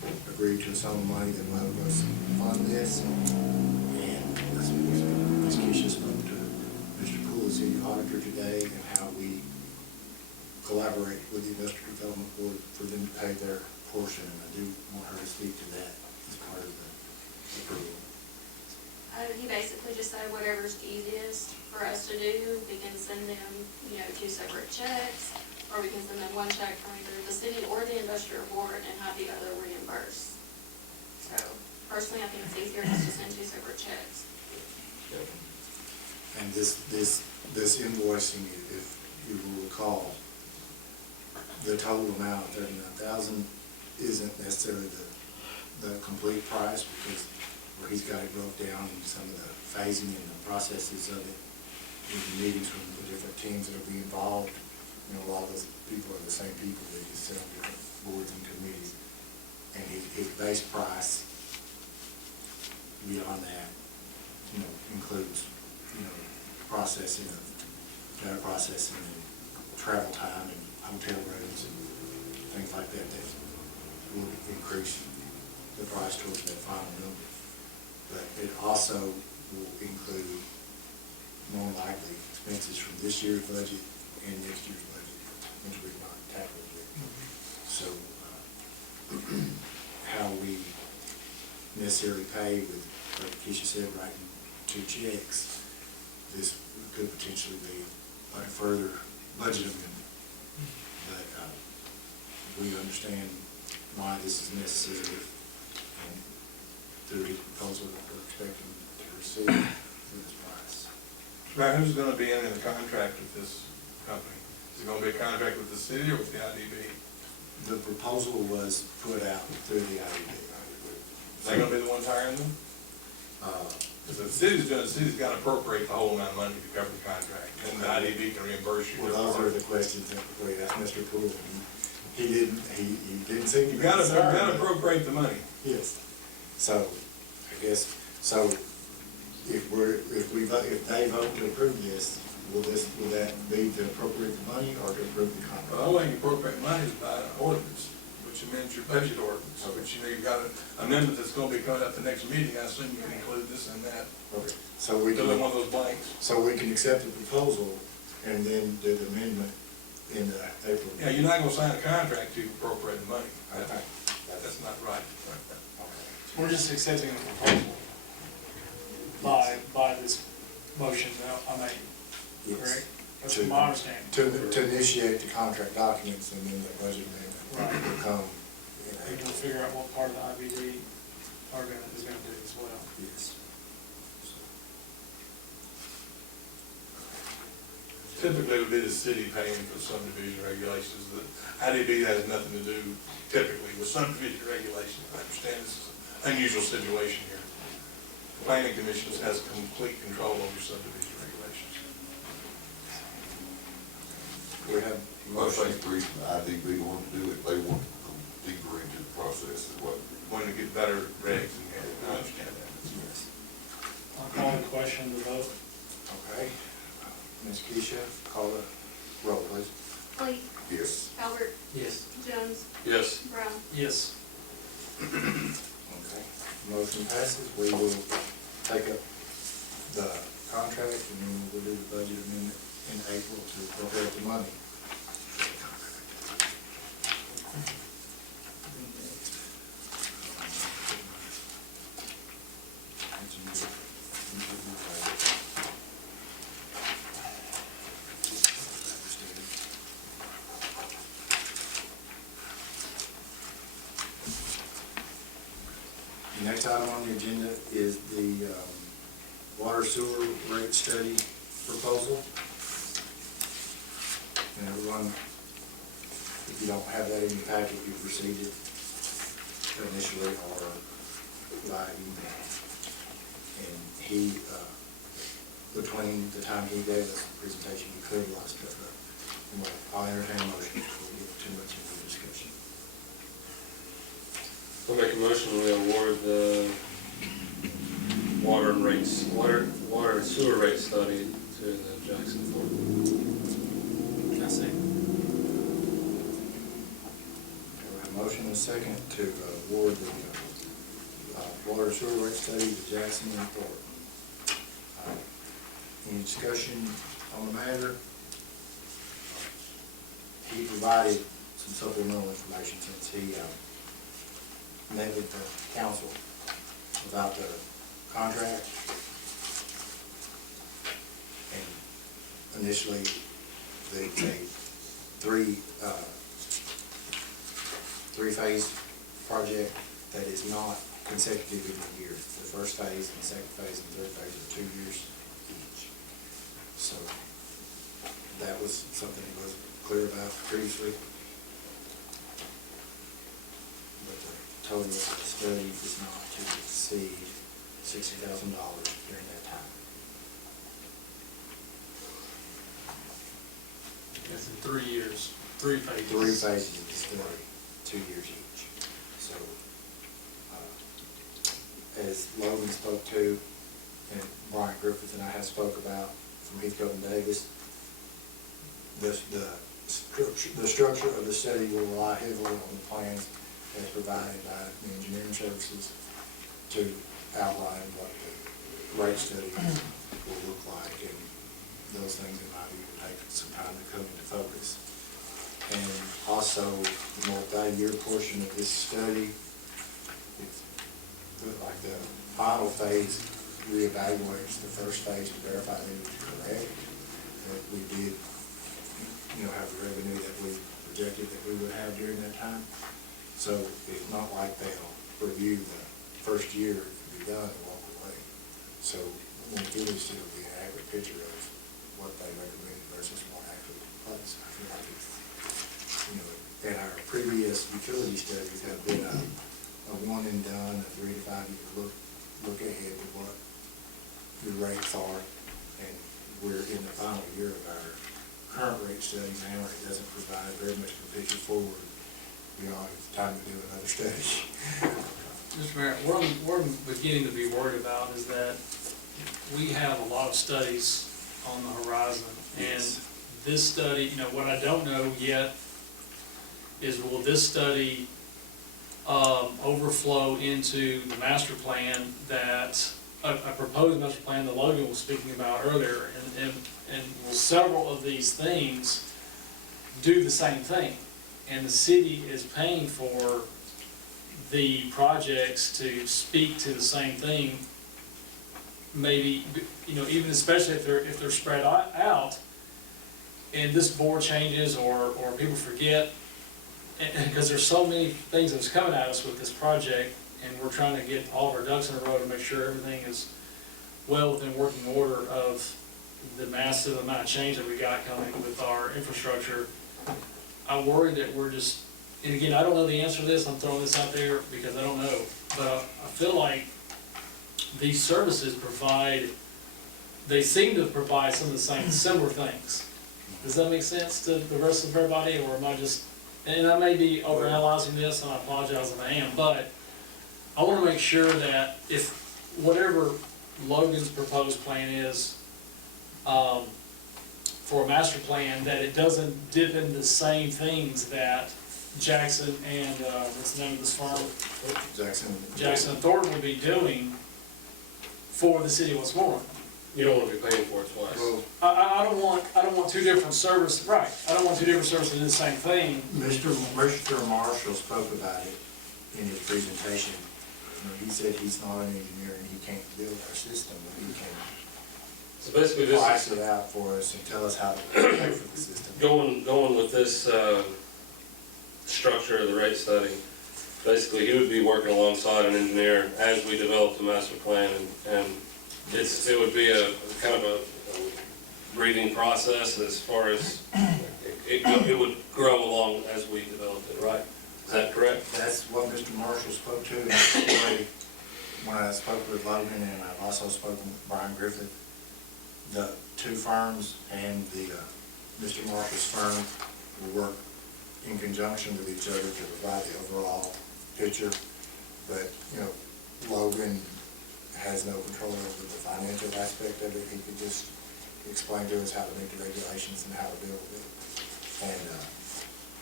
has agreed to a sum of money that will help us fund this. And Ms. Keisha spoke to Mr. Poole, the city auditor, today, and how we collaborate with the Industrial Development Board for them to pay their portion, and I do want her to speak to that as part of the approval. He basically just said whatever's easiest for us to do, we can send them, 2 separate checks, or we can send them one check from either the city or the industrial board and have the other reimbursed. So personally, I think it's easier just to send 2 separate checks. And this invoicing, if you will recall, the total amount of $39,000 isn't necessarily the complete price, because where he's got it broke down in some of the phasing and the processes of it, with the meetings from the different teams that will be involved. A lot of those people are the same people that just sit on different boards and committees. And his base price beyond that, includes, processing of data processing and travel time and hotel rooms and things like that will increase the price towards that final number. But it also will include more likely expenses from this year's budget and next year's budget, which we've not tackled yet. So how we necessarily pay with, like Keisha said, writing 2 checks, this could potentially be a further budget amendment. But we understand why this is necessary, and through the proposal that we're expecting to receive for this price. Right, who's gonna be in the contract with this company? Is it gonna be a contract with the city or with the IDB? The proposal was put out through the IDB. Is they gonna be the ones hiring them? Because if the city's gotta appropriate the whole amount of money to cover the contract, and the IDB can reimburse you. Well, those are the questions that we asked Mr. Poole. He didn't seem to. You gotta appropriate the money. Yes. So, I guess, if they vote to approve this, will that be to appropriate the money or to approve the contract? Well, the only way you appropriate money is by an ordinance, which amends your budget ordinance, which you've got an amendment that's gonna be coming up the next meeting. I assume you can include this in that. Okay, so we Fill in can, one of those blanks. so we can accept the proposal and then do the amendment in the April. Yeah, you're not gonna sign a contract to appropriate the money. Okay. That's not right. We're just accepting the proposal by this motion that I made, Yes. correct? That's from my understanding. To initiate the contract documents, and then the budget amendment will come in And April. we'll figure out what part of the IBD is gonna do as well. Yes. Typically, it would be the city paying for subdivision regulations. The IDB has nothing to do typically with subdivision regulations. I understand this is an unusual situation here. The Planning Commission has complete control over subdivision regulations. We have I think the reason the IDB wanted to do it, they want to go deeper into the process is what. Want to get better regs in here. I understand that. Yes. I'll call the question, the vote. Okay. Ms. Keisha, call the roll, please. Lee, Yes. Albert, Yes. Jones, Yes. Brown. Yes. Okay. Motion passes. We will take up the contract, and then we'll do the budget amendment in April to appropriate the money. The next item on the agenda is the water sewer rate study proposal. And everyone, if you don't have that in your packet, you've received it initially or by email. And he, between the time he gave us the presentation, he cleared a lot of stuff up. Well, I'll entertain a motion before we get too much into the discussion. I'll make a motion, we award the water and sewer rate study to the Jackson Ford. I see. We have a motion and a second to award the water and sewer rate study to Jackson and Thornton. Any discussion on the matter? He provided some supplemental information since he met with the council about the contract. And initially, they three-phase project that is not consecutive in the year. The first phase, and the second phase, and the third phase are 2 years each. So that was something he was clear about previously. But the total of the study is not to exceed $60,000 during that time. That's in 3 years, 3 phases. 3 phases of the study, 2 years each. So, as Logan spoke to, and Brian Griffith and I have spoke about from Heathcote and Davis, the structure of the study will rely heavily on the plans as provided by the engineering services to outline what the rate study will look like, and those things in my view will take some time to come into focus. And also, the multi-year portion of this study, it's like the final phase reevaluates the first phase to verify that it was correct, that we did, have the revenue that we projected that we would have during that time. So it's not like they'll review the first year and be done and walk away. So when we do this, it'll be an accurate picture of what they recommended versus what actually took place. I feel like it's, and our previous utility studies have been a one and done, a 3 to 5 year look ahead to what the rates are, and we're in the final year of our current rate study now. It doesn't provide very much of a picture forward beyond it's time to do another study. Mr. Mayor, what I'm beginning to be worried about is that we have a lot of studies on the horizon, and this study, what I don't know yet is, will this study overflow into the master plan that, a proposed master plan that Logan was speaking about earlier, and will several of these things do the same thing? And the city is paying for the projects to speak to the same thing, maybe, even especially if they're spread out, and this board changes or people forget, and because there's so many things that's coming at us with this project, and we're trying to get all of our ducks in a row to make sure everything is well within working order of the massive amount of change that we got coming with our infrastructure. I worry that we're just, and again, I don't know the answer to this, I'm throwing this out there because I don't know, but I feel like these services they seem to provide some of the same similar things. Does that make sense to the rest of everybody, or am I just, and I may be overanalyzing this, and I apologize if I am, but I want to make sure that if whatever Logan's proposed plan is for a master plan, that it doesn't dip into the same things that Jackson and, what's the name of this firm? Jackson Thornton will be doing for the city of Westmoreland. You don't want to be paying for it twice. Well, I don't want two different services, right, I don't want two different services to do the same thing. Mr. Marshall spoke about it in his presentation. He said he's not an engineer and he can't build our system, but he can So basically, this price is it out for us and tell us how to pay for the system. going with this structure of the rate study. Basically, he would be working alongside an engineer as we develop the master plan, and it would be a kind of a breathing process as far as it would grow along as we develop it, right? Is that correct? That's what Mr. Marshall spoke to, and that's the way, when I spoke with Logan, and I've also spoken with Brian Griffith, the two firms and the Mr. Marcus' firm will work in conjunction with each other to provide the overall picture. But, you know, Logan has no control over the financial aspect of it. He could just explain to us how to meet the regulations and how to deal with it. And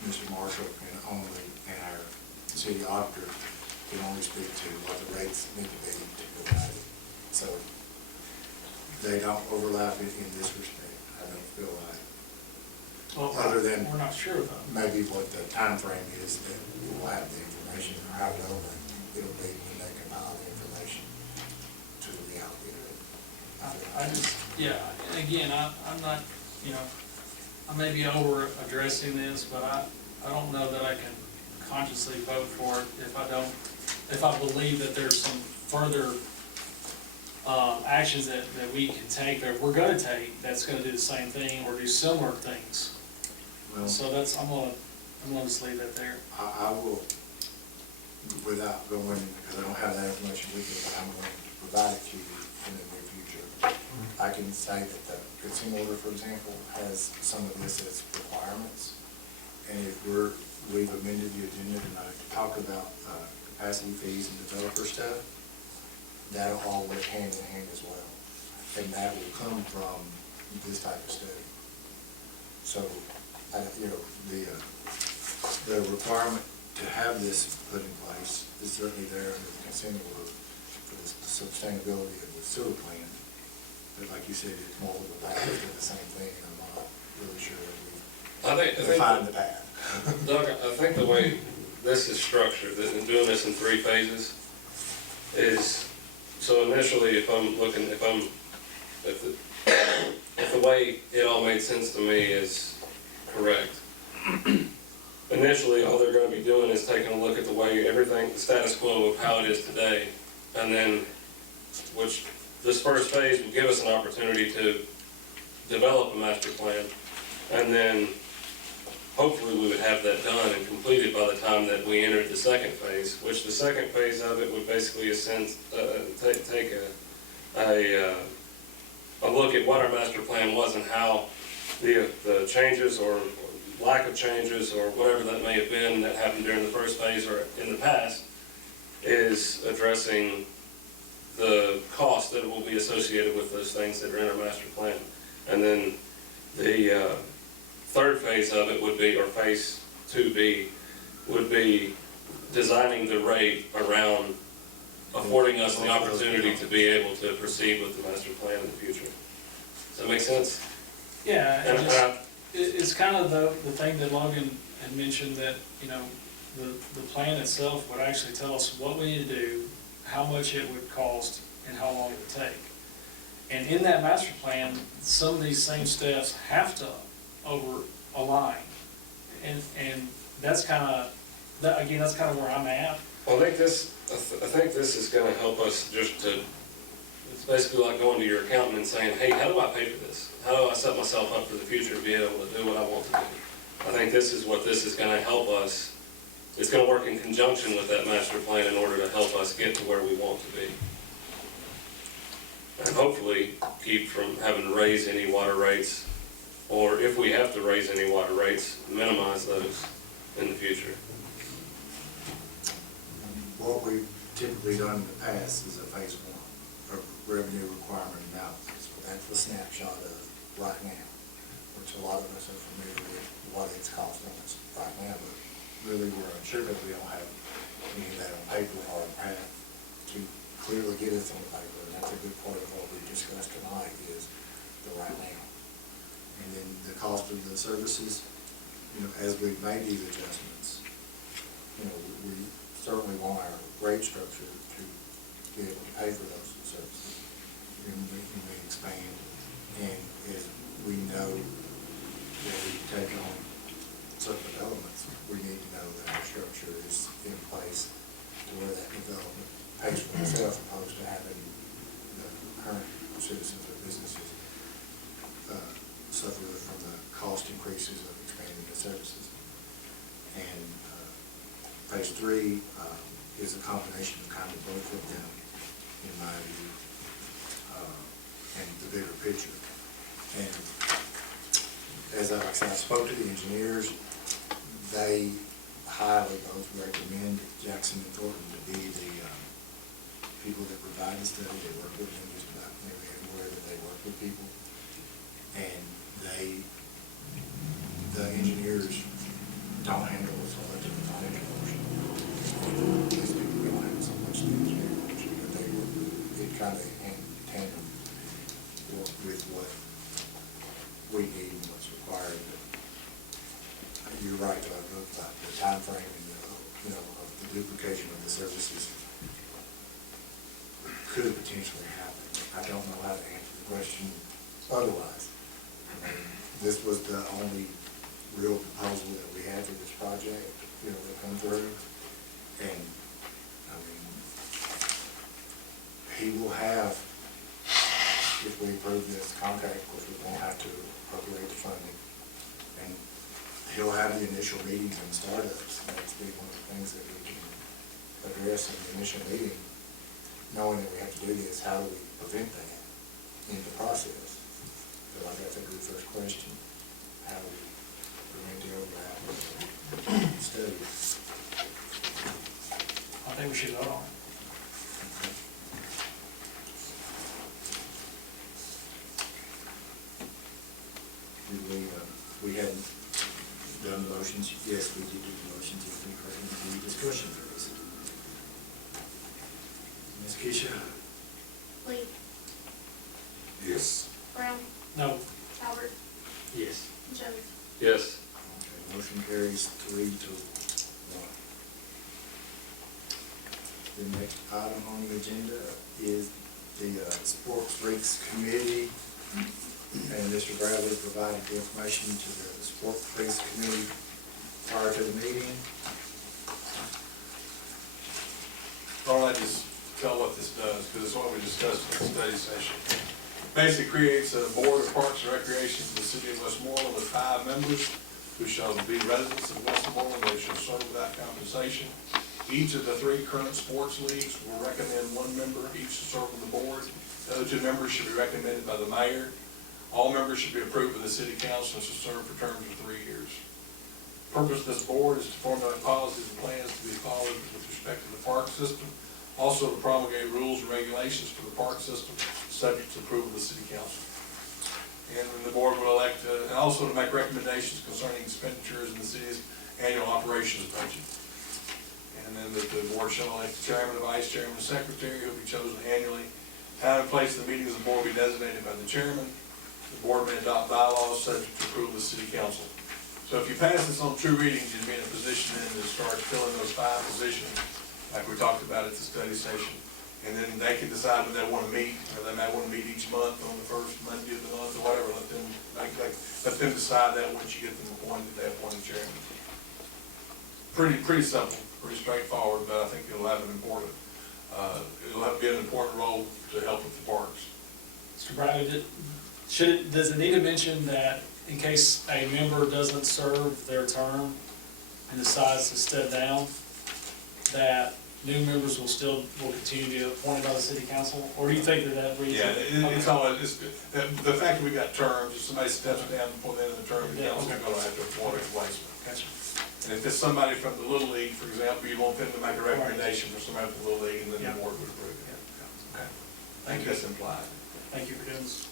Mr. Marshall can only, and our city auditor can only speak to what the rates need to be to provide it. So they don't overlap it in this respect, I don't feel like. Well, Other than we're not sure though. maybe what the time frame is that we'll have the information, or how over it'll be when they compile the information to the reality of it. I just, yeah, and again, I'm not, you know, I may be over addressing this, but I don't know that I can consciously vote for it if I believe that there's some further actions that we can take, that we're gonna take, that's gonna do the same thing or do similar things. Well, So that's, I'm gonna just leave that there. I will, without going, because I don't have that information with me, but I'm going to provide it to you in the near future. I can say that the consent order, for example, has some of this as requirements. And if we've amended the agenda tonight to talk about capacity fees and developer stuff, that'll all work hand in hand as well. And that will come from this type of study. So, you know, the requirement to have this put in place is certainly there under the consent order for the sustainability of the sewer plan. But like you said, it's multiple paths to the same thing, and I'm not really sure that we've defined the path. Doug, I think the way this is structured, and doing this in 3 phases, is, so initially, if the way it all made sense to me is correct, initially, all they're gonna be doing is taking a look at the way everything, the status quo of how it is today, and then, which this first phase will give us an opportunity to develop a master plan, and then hopefully we would have that done and completed by the time that we entered the second phase, which the second phase of it would basically take a look at what our master plan was and how the changes or lack of changes or whatever that may have been that happened during the first phase or in the past is addressing the cost that will be associated with those things that are in our master plan. And then the third phase of it would be, or phase 2B, would be designing the rate around affording us the opportunity to be able to proceed with the master plan in the future. Does that make sense? Yeah, And it's kind of the thing that Logan had mentioned, that, you know, the plan itself would actually tell us what we need to do, how much it would cost, and how long it would take. And in that master plan, some of these same steps have to align. And that's kind of, again, that's kind of where I'm at. Well, I think this is gonna help us just to, it's basically like going to your accountant and saying, hey, how do I pay for this? How do I set myself up for the future to be able to do what I want to do? I think this is what this is gonna help us. It's gonna work in conjunction with that master plan in order to help us get to where we want to be. And hopefully keep from having to raise any water rates, or if we have to raise any water rates, minimize those in the future. What we've typically done in the past is a phase 1, of revenue requirement analysis. That's the snapshot of right now, which a lot of us are familiar with what it's costing us right now, but really we're unsure because we don't have any of that on paper or a path to clearly get us on paper. And that's a good part of what we discussed tonight is the right now. And then the cost of the services, you know, as we've made these adjustments, you know, we certainly want our rate structure to be able to pay for those services. And we expand, and as we know that we take on certain developments, we need to know that our structure is in place to where that development pays for itself, opposed to having the current citizens or businesses suffer from the cost increases of expanding the services. And phase 3 is a combination of kind of both of them, in my view, and the bigger picture. And as I said, I spoke to the engineers, they highly both recommend Jackson and Thornton to be the people that provide the study. They work with them just about nearly everywhere that they work with people. And the engineers don't handle so much of the financial portion. These people don't handle so much of the engineering portion, but they work with it kind of in tandem with what we need and what's required. But you're right, about the timeframe and of the duplication of the services could potentially happen. I don't know how to answer the question otherwise. I mean, this was the only real proposal that we had for this project, that come through. And, I mean, he will have, if we approve this contract, of course, we won't have to appropriate the funding. And he'll have the initial meetings and startups. That's be one of the things that we can address in the initial meeting, knowing that we have to do this. How do we prevent that in the process? I feel like that's a good first question. How do we prevent the overlap of studies? I think we should vote on it. We hadn't done the motions. Yes, we did do the motions. If we heard any discussion for this. Ms. Keisha? Lee, Yes. Brown, No. Albert, Yes. Jones. Yes. Okay, motion carries 3-1. The next item on the agenda is the Sports Freaks Committee. And Mr. Bradley provided the information to the Sports Freaks Committee prior to the meeting. I'll let you tell what this does, because it's what we discussed in the study session. Basically creates a board of parks and recreation for the city of Westmoreland with 5 members who shall be residents of Westmoreland. They shall serve without compensation. Each of the 3 current sports leagues will recommend 1 member each to serve on the board. The other 2 members should be recommended by the mayor. All members should be approved by the city council and should serve for terms of 3 years. The purpose of this board is to formulate policies and plans to be followed with respect to the park system. Also to promulgate rules and regulations for the park system, subject to approval of the city council. And then the board will elect, and also to make recommendations concerning expenditures in the city's annual operations budget. And then the board shall elect the chairman, the vice chairman, the secretary, who will be chosen annually. Time and place of the meetings of the board will be designated by the chairman. The board may adopt bylaws subject to approval of the city council. So if you pass this on 2 readings, you'd be in a position then to start filling those 5 positions, like we talked about at the study session. And then they can decide when they want to meet, or they might want to meet each month on the first Monday of the month or whatever. Let them decide that once you get them appointed, they appoint a chairman. Pretty simple, pretty straightforward, but I think it'll have an important, it'll have to be an important role to help with the parks. Mr. Bradley, does it need to mention that in case a member doesn't serve their term and decides to step down, that new members will continue to be appointed by the city council? Or do you think that reason? Yeah, it's all, the fact that we got terms, if somebody steps down before the end of the term, the Yeah, council's okay. gonna have to appoint a replacement. Gotcha. And if it's somebody from the Little League, for example, you want them to make a recommendation for somebody from the Little League, and then Yeah. the board would approve it. Okay. I think that's implied. Thank you for doing this.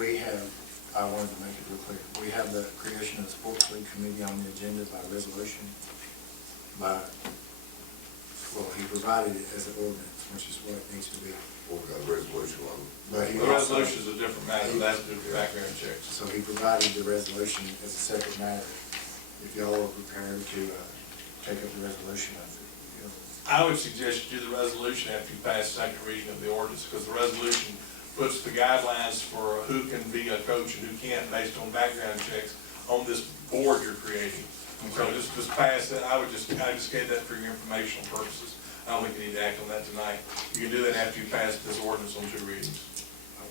We have, I wanted to make it real clear, we have the creation of the Sports League Committee on the agenda by resolution. He provided it as an ordinance, which is what it needs to be. We've got a resolution on it. But he The also, resolution is a different matter, that's the background checks. so he provided the resolution as a separate matter. If y'all are prepared to take up the resolution of it. I would suggest you do the resolution after you pass second reading of the ordinance, because the resolution puts the guidelines for who can be a coach and who can't based on background checks on this board you're creating. So just pass that. I just gave that for your informational purposes. I don't think you need to act on that tonight. You can do that after you pass this ordinance on 2 readings.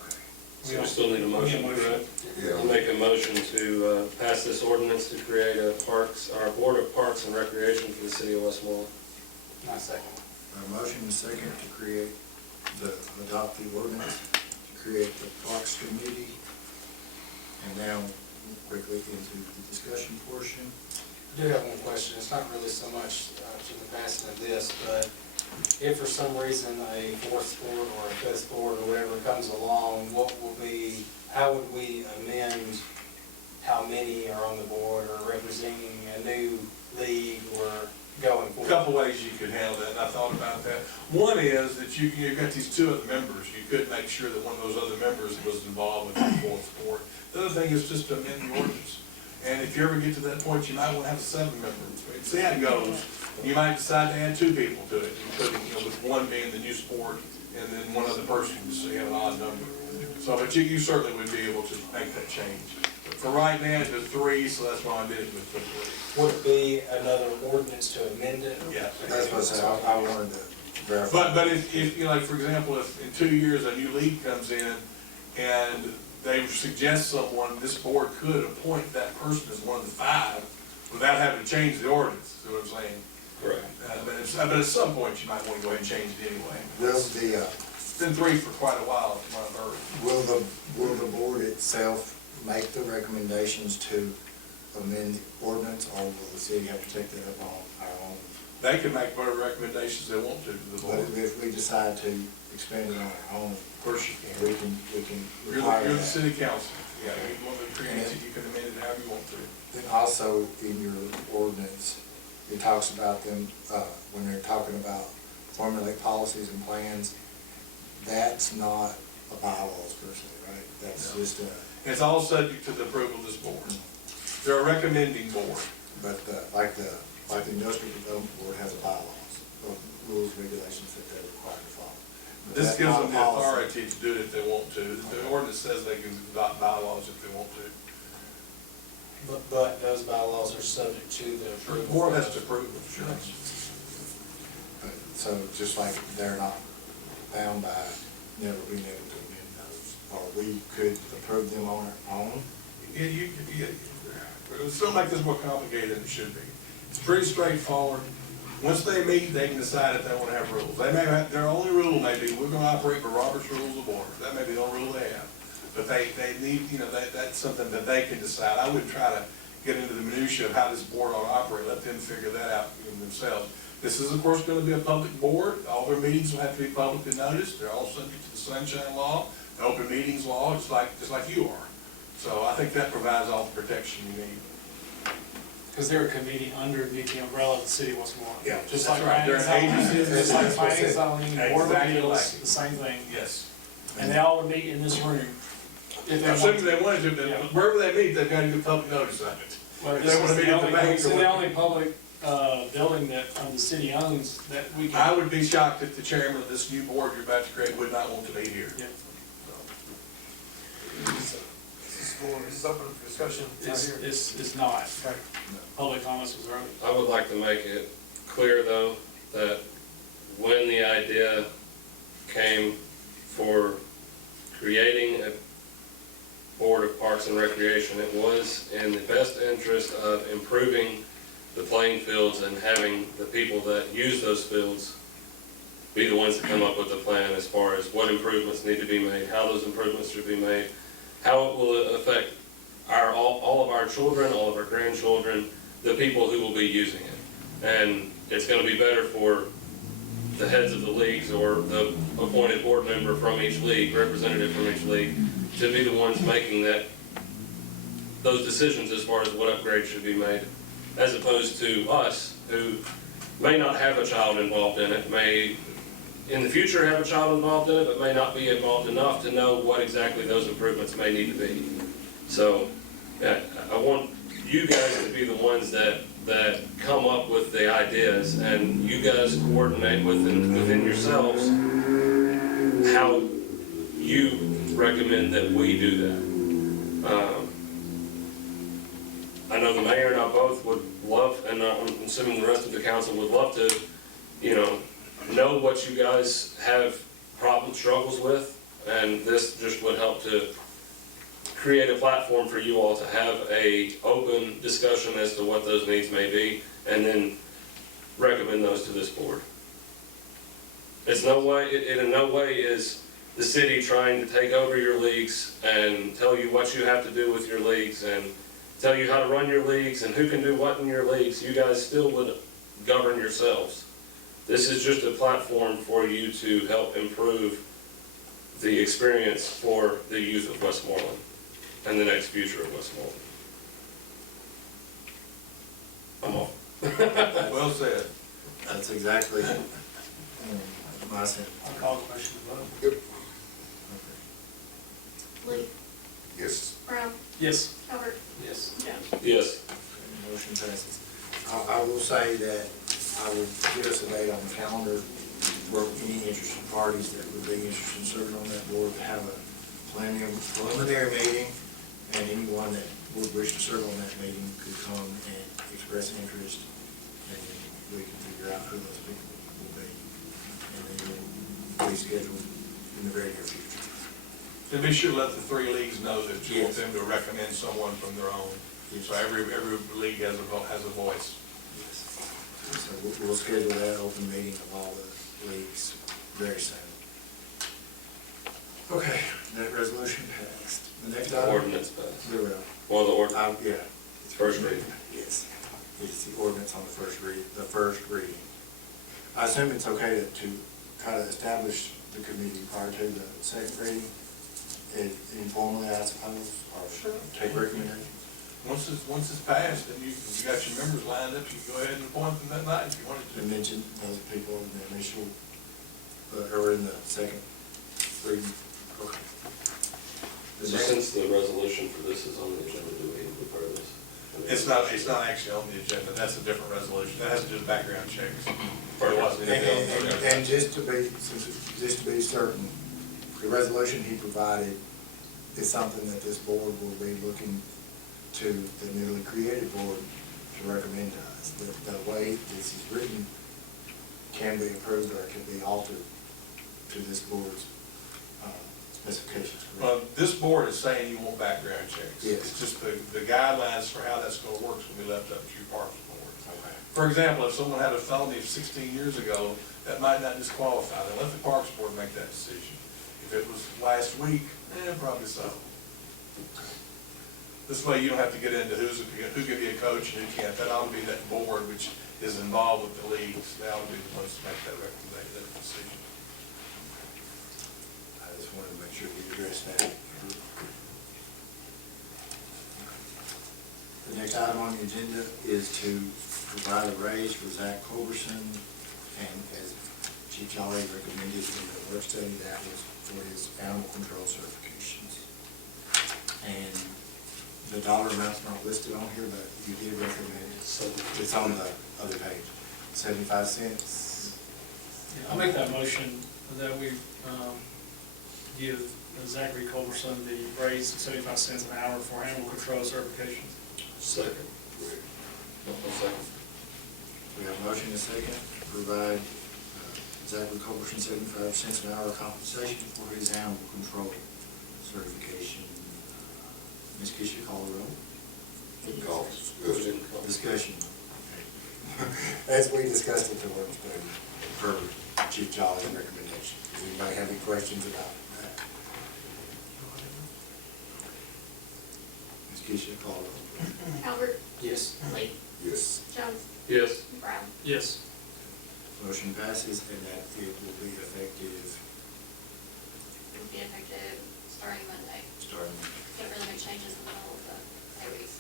Okay. So we still need a motion, correct? Yeah. I'll make a motion to pass this ordinance to create a board of parks and recreation for the city of Westmoreland. My second. A motion and second to adopt the ordinance, to create the Parks Committee. And now, quickly into the discussion portion. I do have one question. It's not really so much to the passing of this, but if for some reason a fourth sport or a fifth sport or whatever comes along, how would we amend how many are on the board or representing a new league or going A forward? couple ways you could handle that, and I thought about that. One is that you've got these two other members. You could make sure that one of those other members was involved with the fourth sport. The other thing is just to amend the ordinance. And if you ever get to that point, you might want to have a 7-member. See how it goes. You might decide to add 2 people to it, with one being the new sport and then one other person, so you have an odd number. So, but you certainly would be able to make that change. But for right now, it's 3, so that's why I did it with the 3. Would it be another ordinance to amend it? Yeah. That's what I said, I wanted to verify. But if, like, for example, if in 2 years a new league comes in and they suggest someone, this board could appoint that person as one of the 5 without having to change the ordinance, is what I'm saying. Correct. But at some point, you might want to go ahead and change it anyway. It's been 3 for quite a while, from what I've heard. Will the board itself make the recommendations to amend the ordinance, or will the city have to take that up on our own? They can make whatever recommendations they want to the But board. if we decide to expand it on our own, Of course you can. we can You're require the that. city council. Yeah, you want to create it, you can amend it however you want to. Then also in your ordinance, it talks about them, when they're talking about formulate policies and plans, that's not a bylaws per se, right? That's No. just a, It's all subject to the approval of this board. They're a recommending board. but like the industrial development board has bylaws, or rules, regulations that they're required to follow. But This that's gives not them the policy. authority to do it if they want to. The ordinance says they can adopt bylaws if they want to. But those bylaws are subject to the The approval. board has to approve them, sure. But, so just like they're not bound by never being able to amend those, or we could approve them on our own. It'll still make this more complicated than it should be. It's pretty straightforward. Once they meet, they can decide if they want to have rules. They may have, their only rule may be, we're going to operate by Robert's Rules of Order. That may be the only rule they have. But they need, that's something that they can decide. I wouldn't try to get into the minutia of how this board ought to operate. Let them figure that out themselves. This is, of course, going to be a public board. All their meetings will have to be publicly noticed. They're all subject to the Sunshine Law, the Open Meetings Law, just like you are. So I think that provides all the protection you need. Because they're a committee under the umbrella of the city of Westmoreland. Yeah, Just that's like right. They're planning and an zoning, agency. just like That's what I planning and said. zoning, board of Exactly appeals, like. the same thing. Yes. And they all would meet in this room. If they Assuming want they wanted to, Yeah. but wherever they meet, they've got to give public notice of it. Well, If this they want is to meet the at the only, bank this or is the whatever. only public, building that, the city owns that we I can. would be shocked if the chairman of this new board you're about to create would not want to be here. Yeah. This is open for discussion right here. It's not. Public comments was early. I would like to make it clear, though, that when the idea came for creating a Board of Parks and Recreation, it was in the best interest of improving the playing fields and having the people that use those fields be the ones to come up with a plan as far as what improvements need to be made, how those improvements should be made, how it will affect all of our children, all of our grandchildren, the people who will be using it. And it's going to be better for the heads of the leagues or the appointed board member from each league, representative from each league, to be the ones making those decisions as far as what upgrades should be made, as opposed to us, who may not have a child involved in it, may in the future have a child involved in it, but may not be involved enough to know what exactly those improvements may need to be. So I want you guys to be the ones that come up with the ideas, and you guys coordinate within yourselves how you recommend that we do that. I know the mayor and I both would love, and I'm assuming the rest of the council would love to, know what you guys have problems, struggles with, and this just would help to create a platform for you all to have a open discussion as to what those needs may be, and then recommend those to this board. It's no way, it in no way is the city trying to take over your leagues and tell you what you have to do with your leagues and tell you how to run your leagues and who can do what in your leagues. You guys still would govern yourselves. This is just a platform for you to help improve the experience for the youth of Westmoreland and the next future of Westmoreland. I'm off. Well said. That's exactly my sense. I'll call the question to vote. Lee, Yes. Brown, Yes. Calvert, Yes. Jones. Yes. Motion passes. I will say that I will get us a date on the calendar for any interested parties that would be interested in serving on that board to have a preliminary meeting, and anyone that would wish to serve on that meeting could come and express interest, and then we can figure out who those people will be. And then we'll be scheduled in the very near future. And be sure to let the three leagues know that you want Yes. them to recommend someone from their own. Yes. So every league has a voice. So we'll schedule that open meeting of all the leagues very soon. Okay, that resolution passed. The next item? Ordinance passed. Zero. Well, the ordinance, Yeah. it's first reading. Yes, it's the ordinance on the first reading. I assume it's okay to try to establish the committee prior to the second reading, informally, I suppose, or take recommendations. Once it's passed, then you got your members lined up, you can go ahead and appoint them that night if you wanted To to. mention those people in the initial, or in the second reading. Okay. The So next- since the resolution for this is on the agenda, do we need to be part of this? It's not actually on the agenda, that's a different resolution, that has to do with background checks. It wasn't And, anything else. and just to be certain, the resolution he provided is something that this board will be looking to the newly created board to recommend to us. The way this is written can be approved or it can be altered to this board's specifications. Well, this board is saying you want background checks. Yes. It's just the guidelines for how that's gonna work is gonna be left up to your Parks Board. Okay. For example, if someone had a felony 16 years ago, that might not disqualify them. Let the Parks Board make that decision. If it was last week, probably so. This way you don't have to get into who can be a coach and who can't. That ought to be that board which is involved with the leagues. They ought to be the ones to make that recommendation, that decision. I just wanted to make sure we address that. The next item on the agenda is to provide a raise for Zach Culberson, and as Chief Jolly recommended in the work study, that was for his animal control certifications. And the dollar amount's not listed on here, but you did recommend it, so it's on the other page, 75 cents. I'll make that motion that we give Zachary Culberson the raise of 75 cents an hour for animal control certification. Second. Second. We have a motion and a second to provide Zachary Culberson 75 cents an hour compensation for his animal control certification. Ms. Keisha, call the roll. Discussion. As we discussed at the work study, per Chief Jolly's recommendation. Does anybody have any questions about that? Ms. Keisha, call the roll. Calvert, Yes. Lee, Yes. Jones, Yes. Brown. Yes. Motion passes, and that it will be effective It would be effective starting Monday. starting. Can't really make changes in the middle of the pay weeks.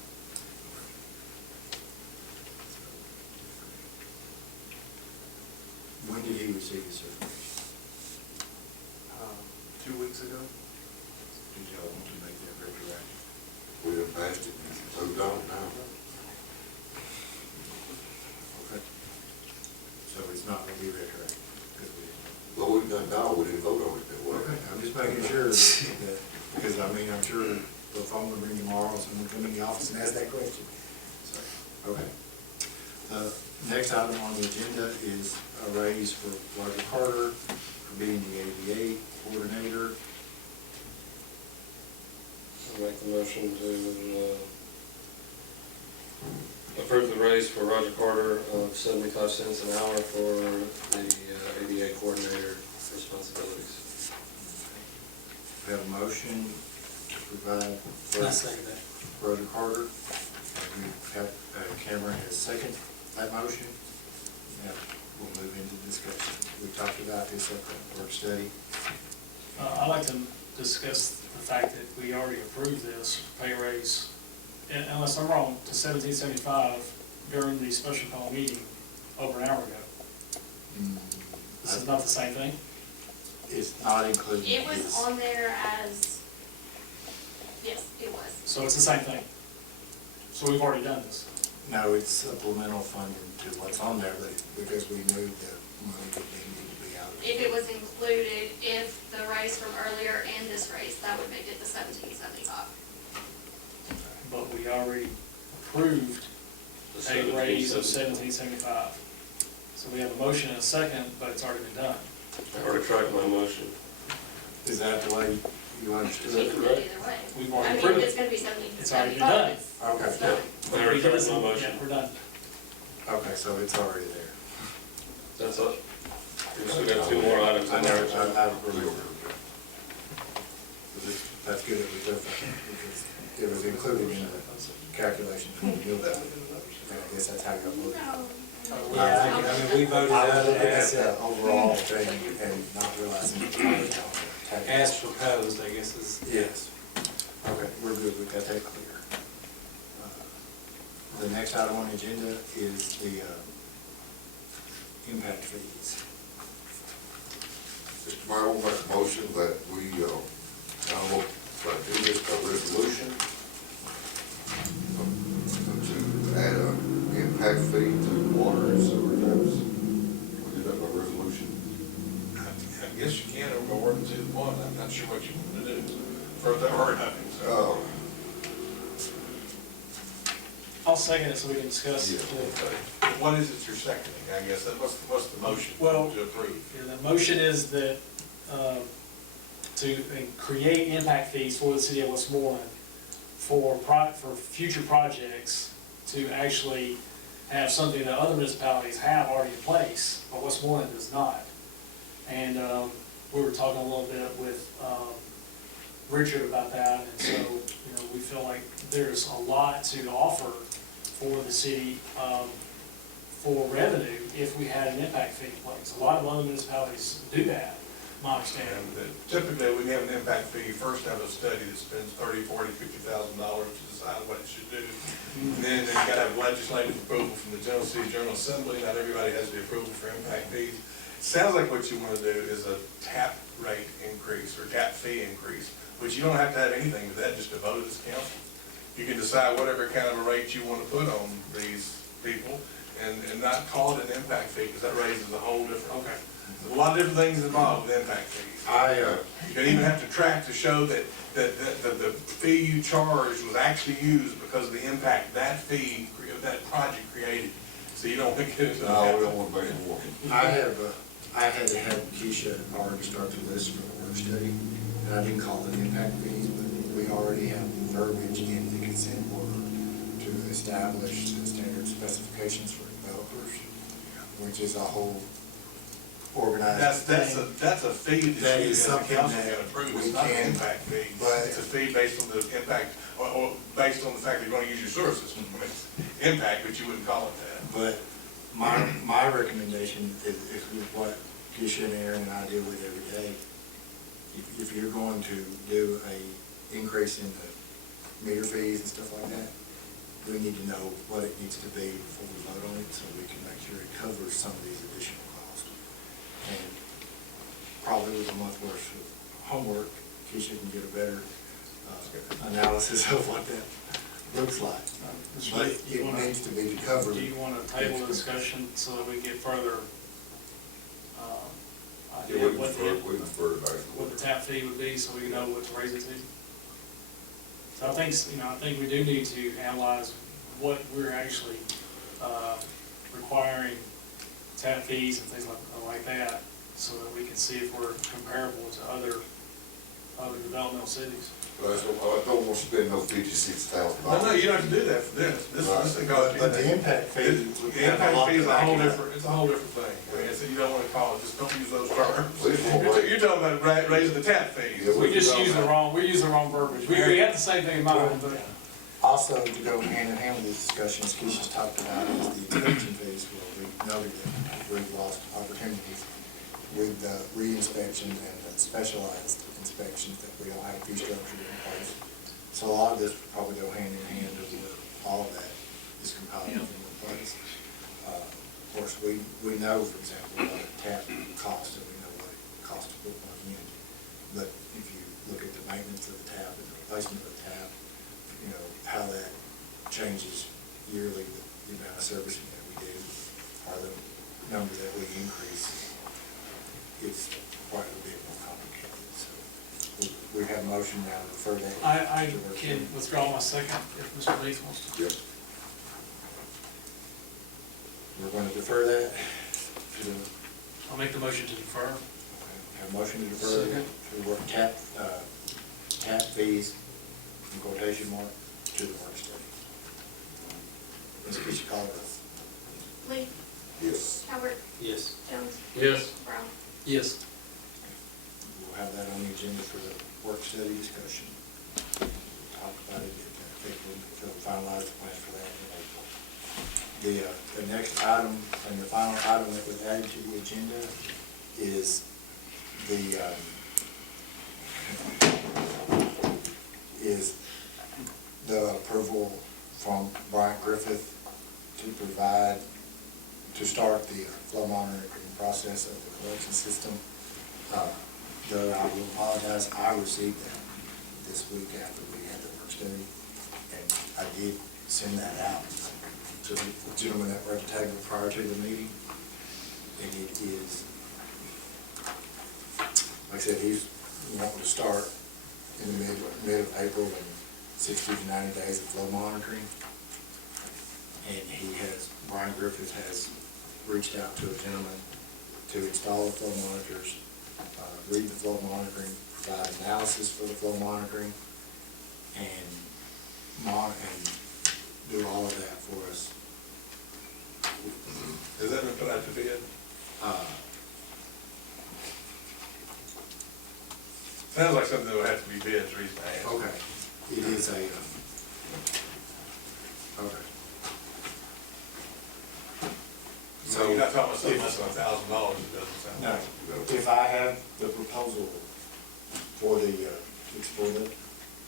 When did he receive his certification? 2 weeks ago. Did y'all want to make that retroactive? We done passed it, moved on now. Okay. So it's not going to be retroactive? 'Cause Well, we done, no, we didn't vote on it that way. Okay, I'm just making sure that, because I mean, I'm sure the phone will ring tomorrow, and someone will come in the office and ask that question. So, okay. The next item on the agenda is a raise for Roger Carter for being the ADA coordinator. I'll make the motion to approve the raise for Roger Carter of 75 cents an hour for the ADA coordinator responsibilities. We have a motion to provide I second that. Brother Carter. And we have, Cameron has second that motion. Now, we'll move into discussion. We talked about this at the work study. I'd like to discuss the fact that we already approved this pay raise, and unless I'm wrong, to $17.75 during the special call meeting over an hour ago. This is not the same thing? It's not included. It was on there as, yes, it was. So it's the same thing? So we've already done this? No, it's supplemental funding to what's on there, but because we knew the money would need to be out of it. If it was included, if the raise from earlier and this raise, that would make it the $17.75. But we already approved a raise of $17.75. So we have a motion and a second, but it's already been done. I retract my motion. Is that the way you We understood can it? do it either way. We've I already mean, approved it's it. gonna be It's already been $17.75. done. Okay. It's done. I retract my motion. Yeah, we're done. Okay, so it's already there. That's all. We still got two more items I in know, there. I remember. That's good that we did that, because it was included in the calculation. I guess that's how you voted. Yeah, I mean, we voted I on was it looking at as, the overall thing and not realizing it was on the tax. as proposed, I guess is. Yes. Okay, we're good, we've got that clear. The next item on the agenda is the impact fees. Mr. Mayor, I will make a motion that we, I will do this by resolution to add an impact fee to water and sewer taps. We'll do that by resolution. I guess you can, over ordinance 2-1, I'm not sure what you want to do. First, I've heard of it, so. I'll second it so we can discuss it. What is it you're seconding, I guess, what's the motion Well, to approve? Yeah, the motion is that, to create impact fees for the city of Westmoreland for future projects, to actually have something that other municipalities have already in place, but Westmoreland does not. And, we were talking a little bit with, Richard about that, and so, we feel like there's a lot to offer for the city, for revenue if we had an impact fee in place. A lot of other municipalities do that, my understanding. And typically, when you have an impact fee, you first have a study that spends $30,000, $40,000, $50,000 to decide what it should do. And then you gotta have legislative approval from the General City General Assembly, not everybody has the approval for impact fees. Sounds like what you wanna do is a tap rate increase, or tap fee increase, which you don't have to have anything to that, just a vote of this council. You can decide whatever kind of a rate you wanna put on these people, and not call it an impact fee, because that raises a whole different, okay. There's a lot of different things involved with impact fees. You don't even have to track to show that the fee you charged was actually used because of the impact that fee, that project created. So you don't think it's. No, we don't want to make it more. I had to have Keisha already start the list for the work study, and I didn't call it impact fees, but we already have verbiage in the consent order to establish the standard specifications for developers, which is a whole organized thing. That's a fee That that you is as a something council that can approve, we it's not an can, impact fee. but- It's a fee based on the impact, or based on the fact that you're gonna use your sewer system. I mean, it's impact, but you wouldn't call it that. But my recommendation is what Keisha and Aaron and I deal with every day. If you're going to do a increase in the meter fees and stuff like that, we need to know what it needs to be before we vote on it, so we can make sure it covers some of these additional costs. And probably with a month worth of homework, Keisha can get a better analysis of what that looks like. But it needs to be covered. Do you want to table the discussion so that we get further, Yeah, idea we what prefer it back. what the tap fee would be, so we know what to raise it to? So I think, I think we do need to analyze what we're actually, requiring tap fees and things like that, so that we can see if we're comparable to other, other developmental cities. But I don't want to spend no $56,000. No, you don't have to do that for this. This is going But the impact fee. The impact fee is a whole different, it's a whole different thing. I mean, so you don't want to call it, just don't use those terms. You're talking about raising the tap fees. Yeah, We just use the wrong verbiage. We have the same thing in mind, but Also, to go hand in hand with these discussions, Keisha's talked about is the inspection fees, where we noted that we've lost opportunities with the re-inspections and the specialized inspections that we don't have a fee structure in place. So a lot of this will probably go hand in hand with all of that is compiled in one place. Of course, we know, for example, what a tap costs, and we know what it costs to put one in. But if you look at the maintenance of the tap and the replacement of the tap, you know, how that changes yearly with the amount of servicing that we do, or the number that we increase, it's quite a bit more complicated. So we have a motion now to refer that. I to work can session. withdraw my second if Mr. Leeds wants to. Yep. We're going to defer that to the, I'll make the motion to defer. have a motion to defer to work tap fees, in quotation mark, to the work study. Ms. Keisha, call this. Lee, Yes. Calvert, Yes. Jones, Yes. Brown. Yes. We'll have that on the agenda for the work study discussion. Talk about it, we'll finalize the plan for that in April. The next item, and the final item that was added to the agenda is the approval from Brian Griffith to start the flow monitoring process of the collection system. Though I will apologize, I received that this week after we had the work study, and I did send that out to the gentleman that were at the table prior to the meeting. And it is, like I said, he's wanting to start in the mid of April and 60 to 90 days of flow monitoring. And Brian Griffith has reached out to a gentleman to install the flow monitors, read the flow monitoring, provide analysis for the flow monitoring, and do all of that for us. Has that been put out to bid? Sounds like something that would have to be bid, is the reason I asked. Okay, it is a, okay. So you're not talking about something less than $1,000, it doesn't sound No, like. if I have the proposal for the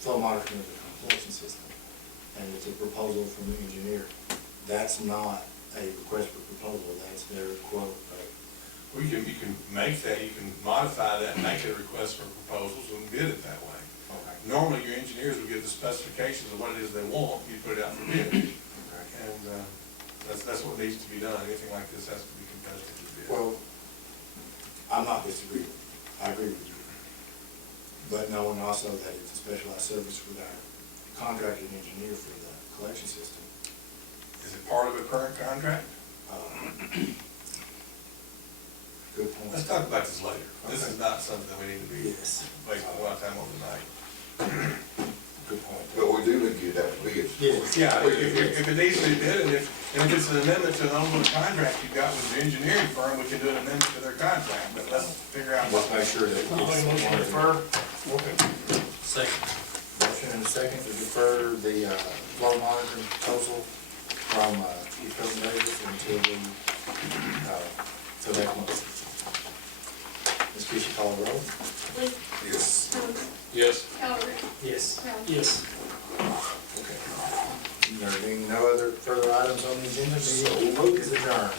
flow monitoring of the collection system, and it's a proposal from the engineer, that's not a request for proposal, that's their quote. Well, you can make that, you can modify that, make it a request for proposals and bid it that way. Okay. Normally, your engineers would give the specifications of what it is they want, you put it out for bid. Okay. And that's what needs to be done. Anything like this has to be competitively bid. Well, I'm not disagreeing, I agree with you. But knowing also that it's a specialized service with our contracted engineer for the collection system. Is it part of a current contract? Good point. Let's talk about this later. This Okay. is not something we need to be Yes. wasting a lot of time on tonight. Good point. But we do need to get that bid. Yes. Yeah, if it needs to be bid, and if it's an amendment to an ongoing contract you've got with your engineering firm, we can do an amendment to their contract, but let's figure out what. Let's make sure that. I'll make a motion to defer. Okay. Second. Motion and a second to defer the flow monitoring proposal from Eco Davis until till next month. Ms. Keisha, call the roll. Lee, Yes. Jones, Yes. Calvert, Yes. Brown. Yes. Okay. There being no other further items on the agenda, meeting is adjourned.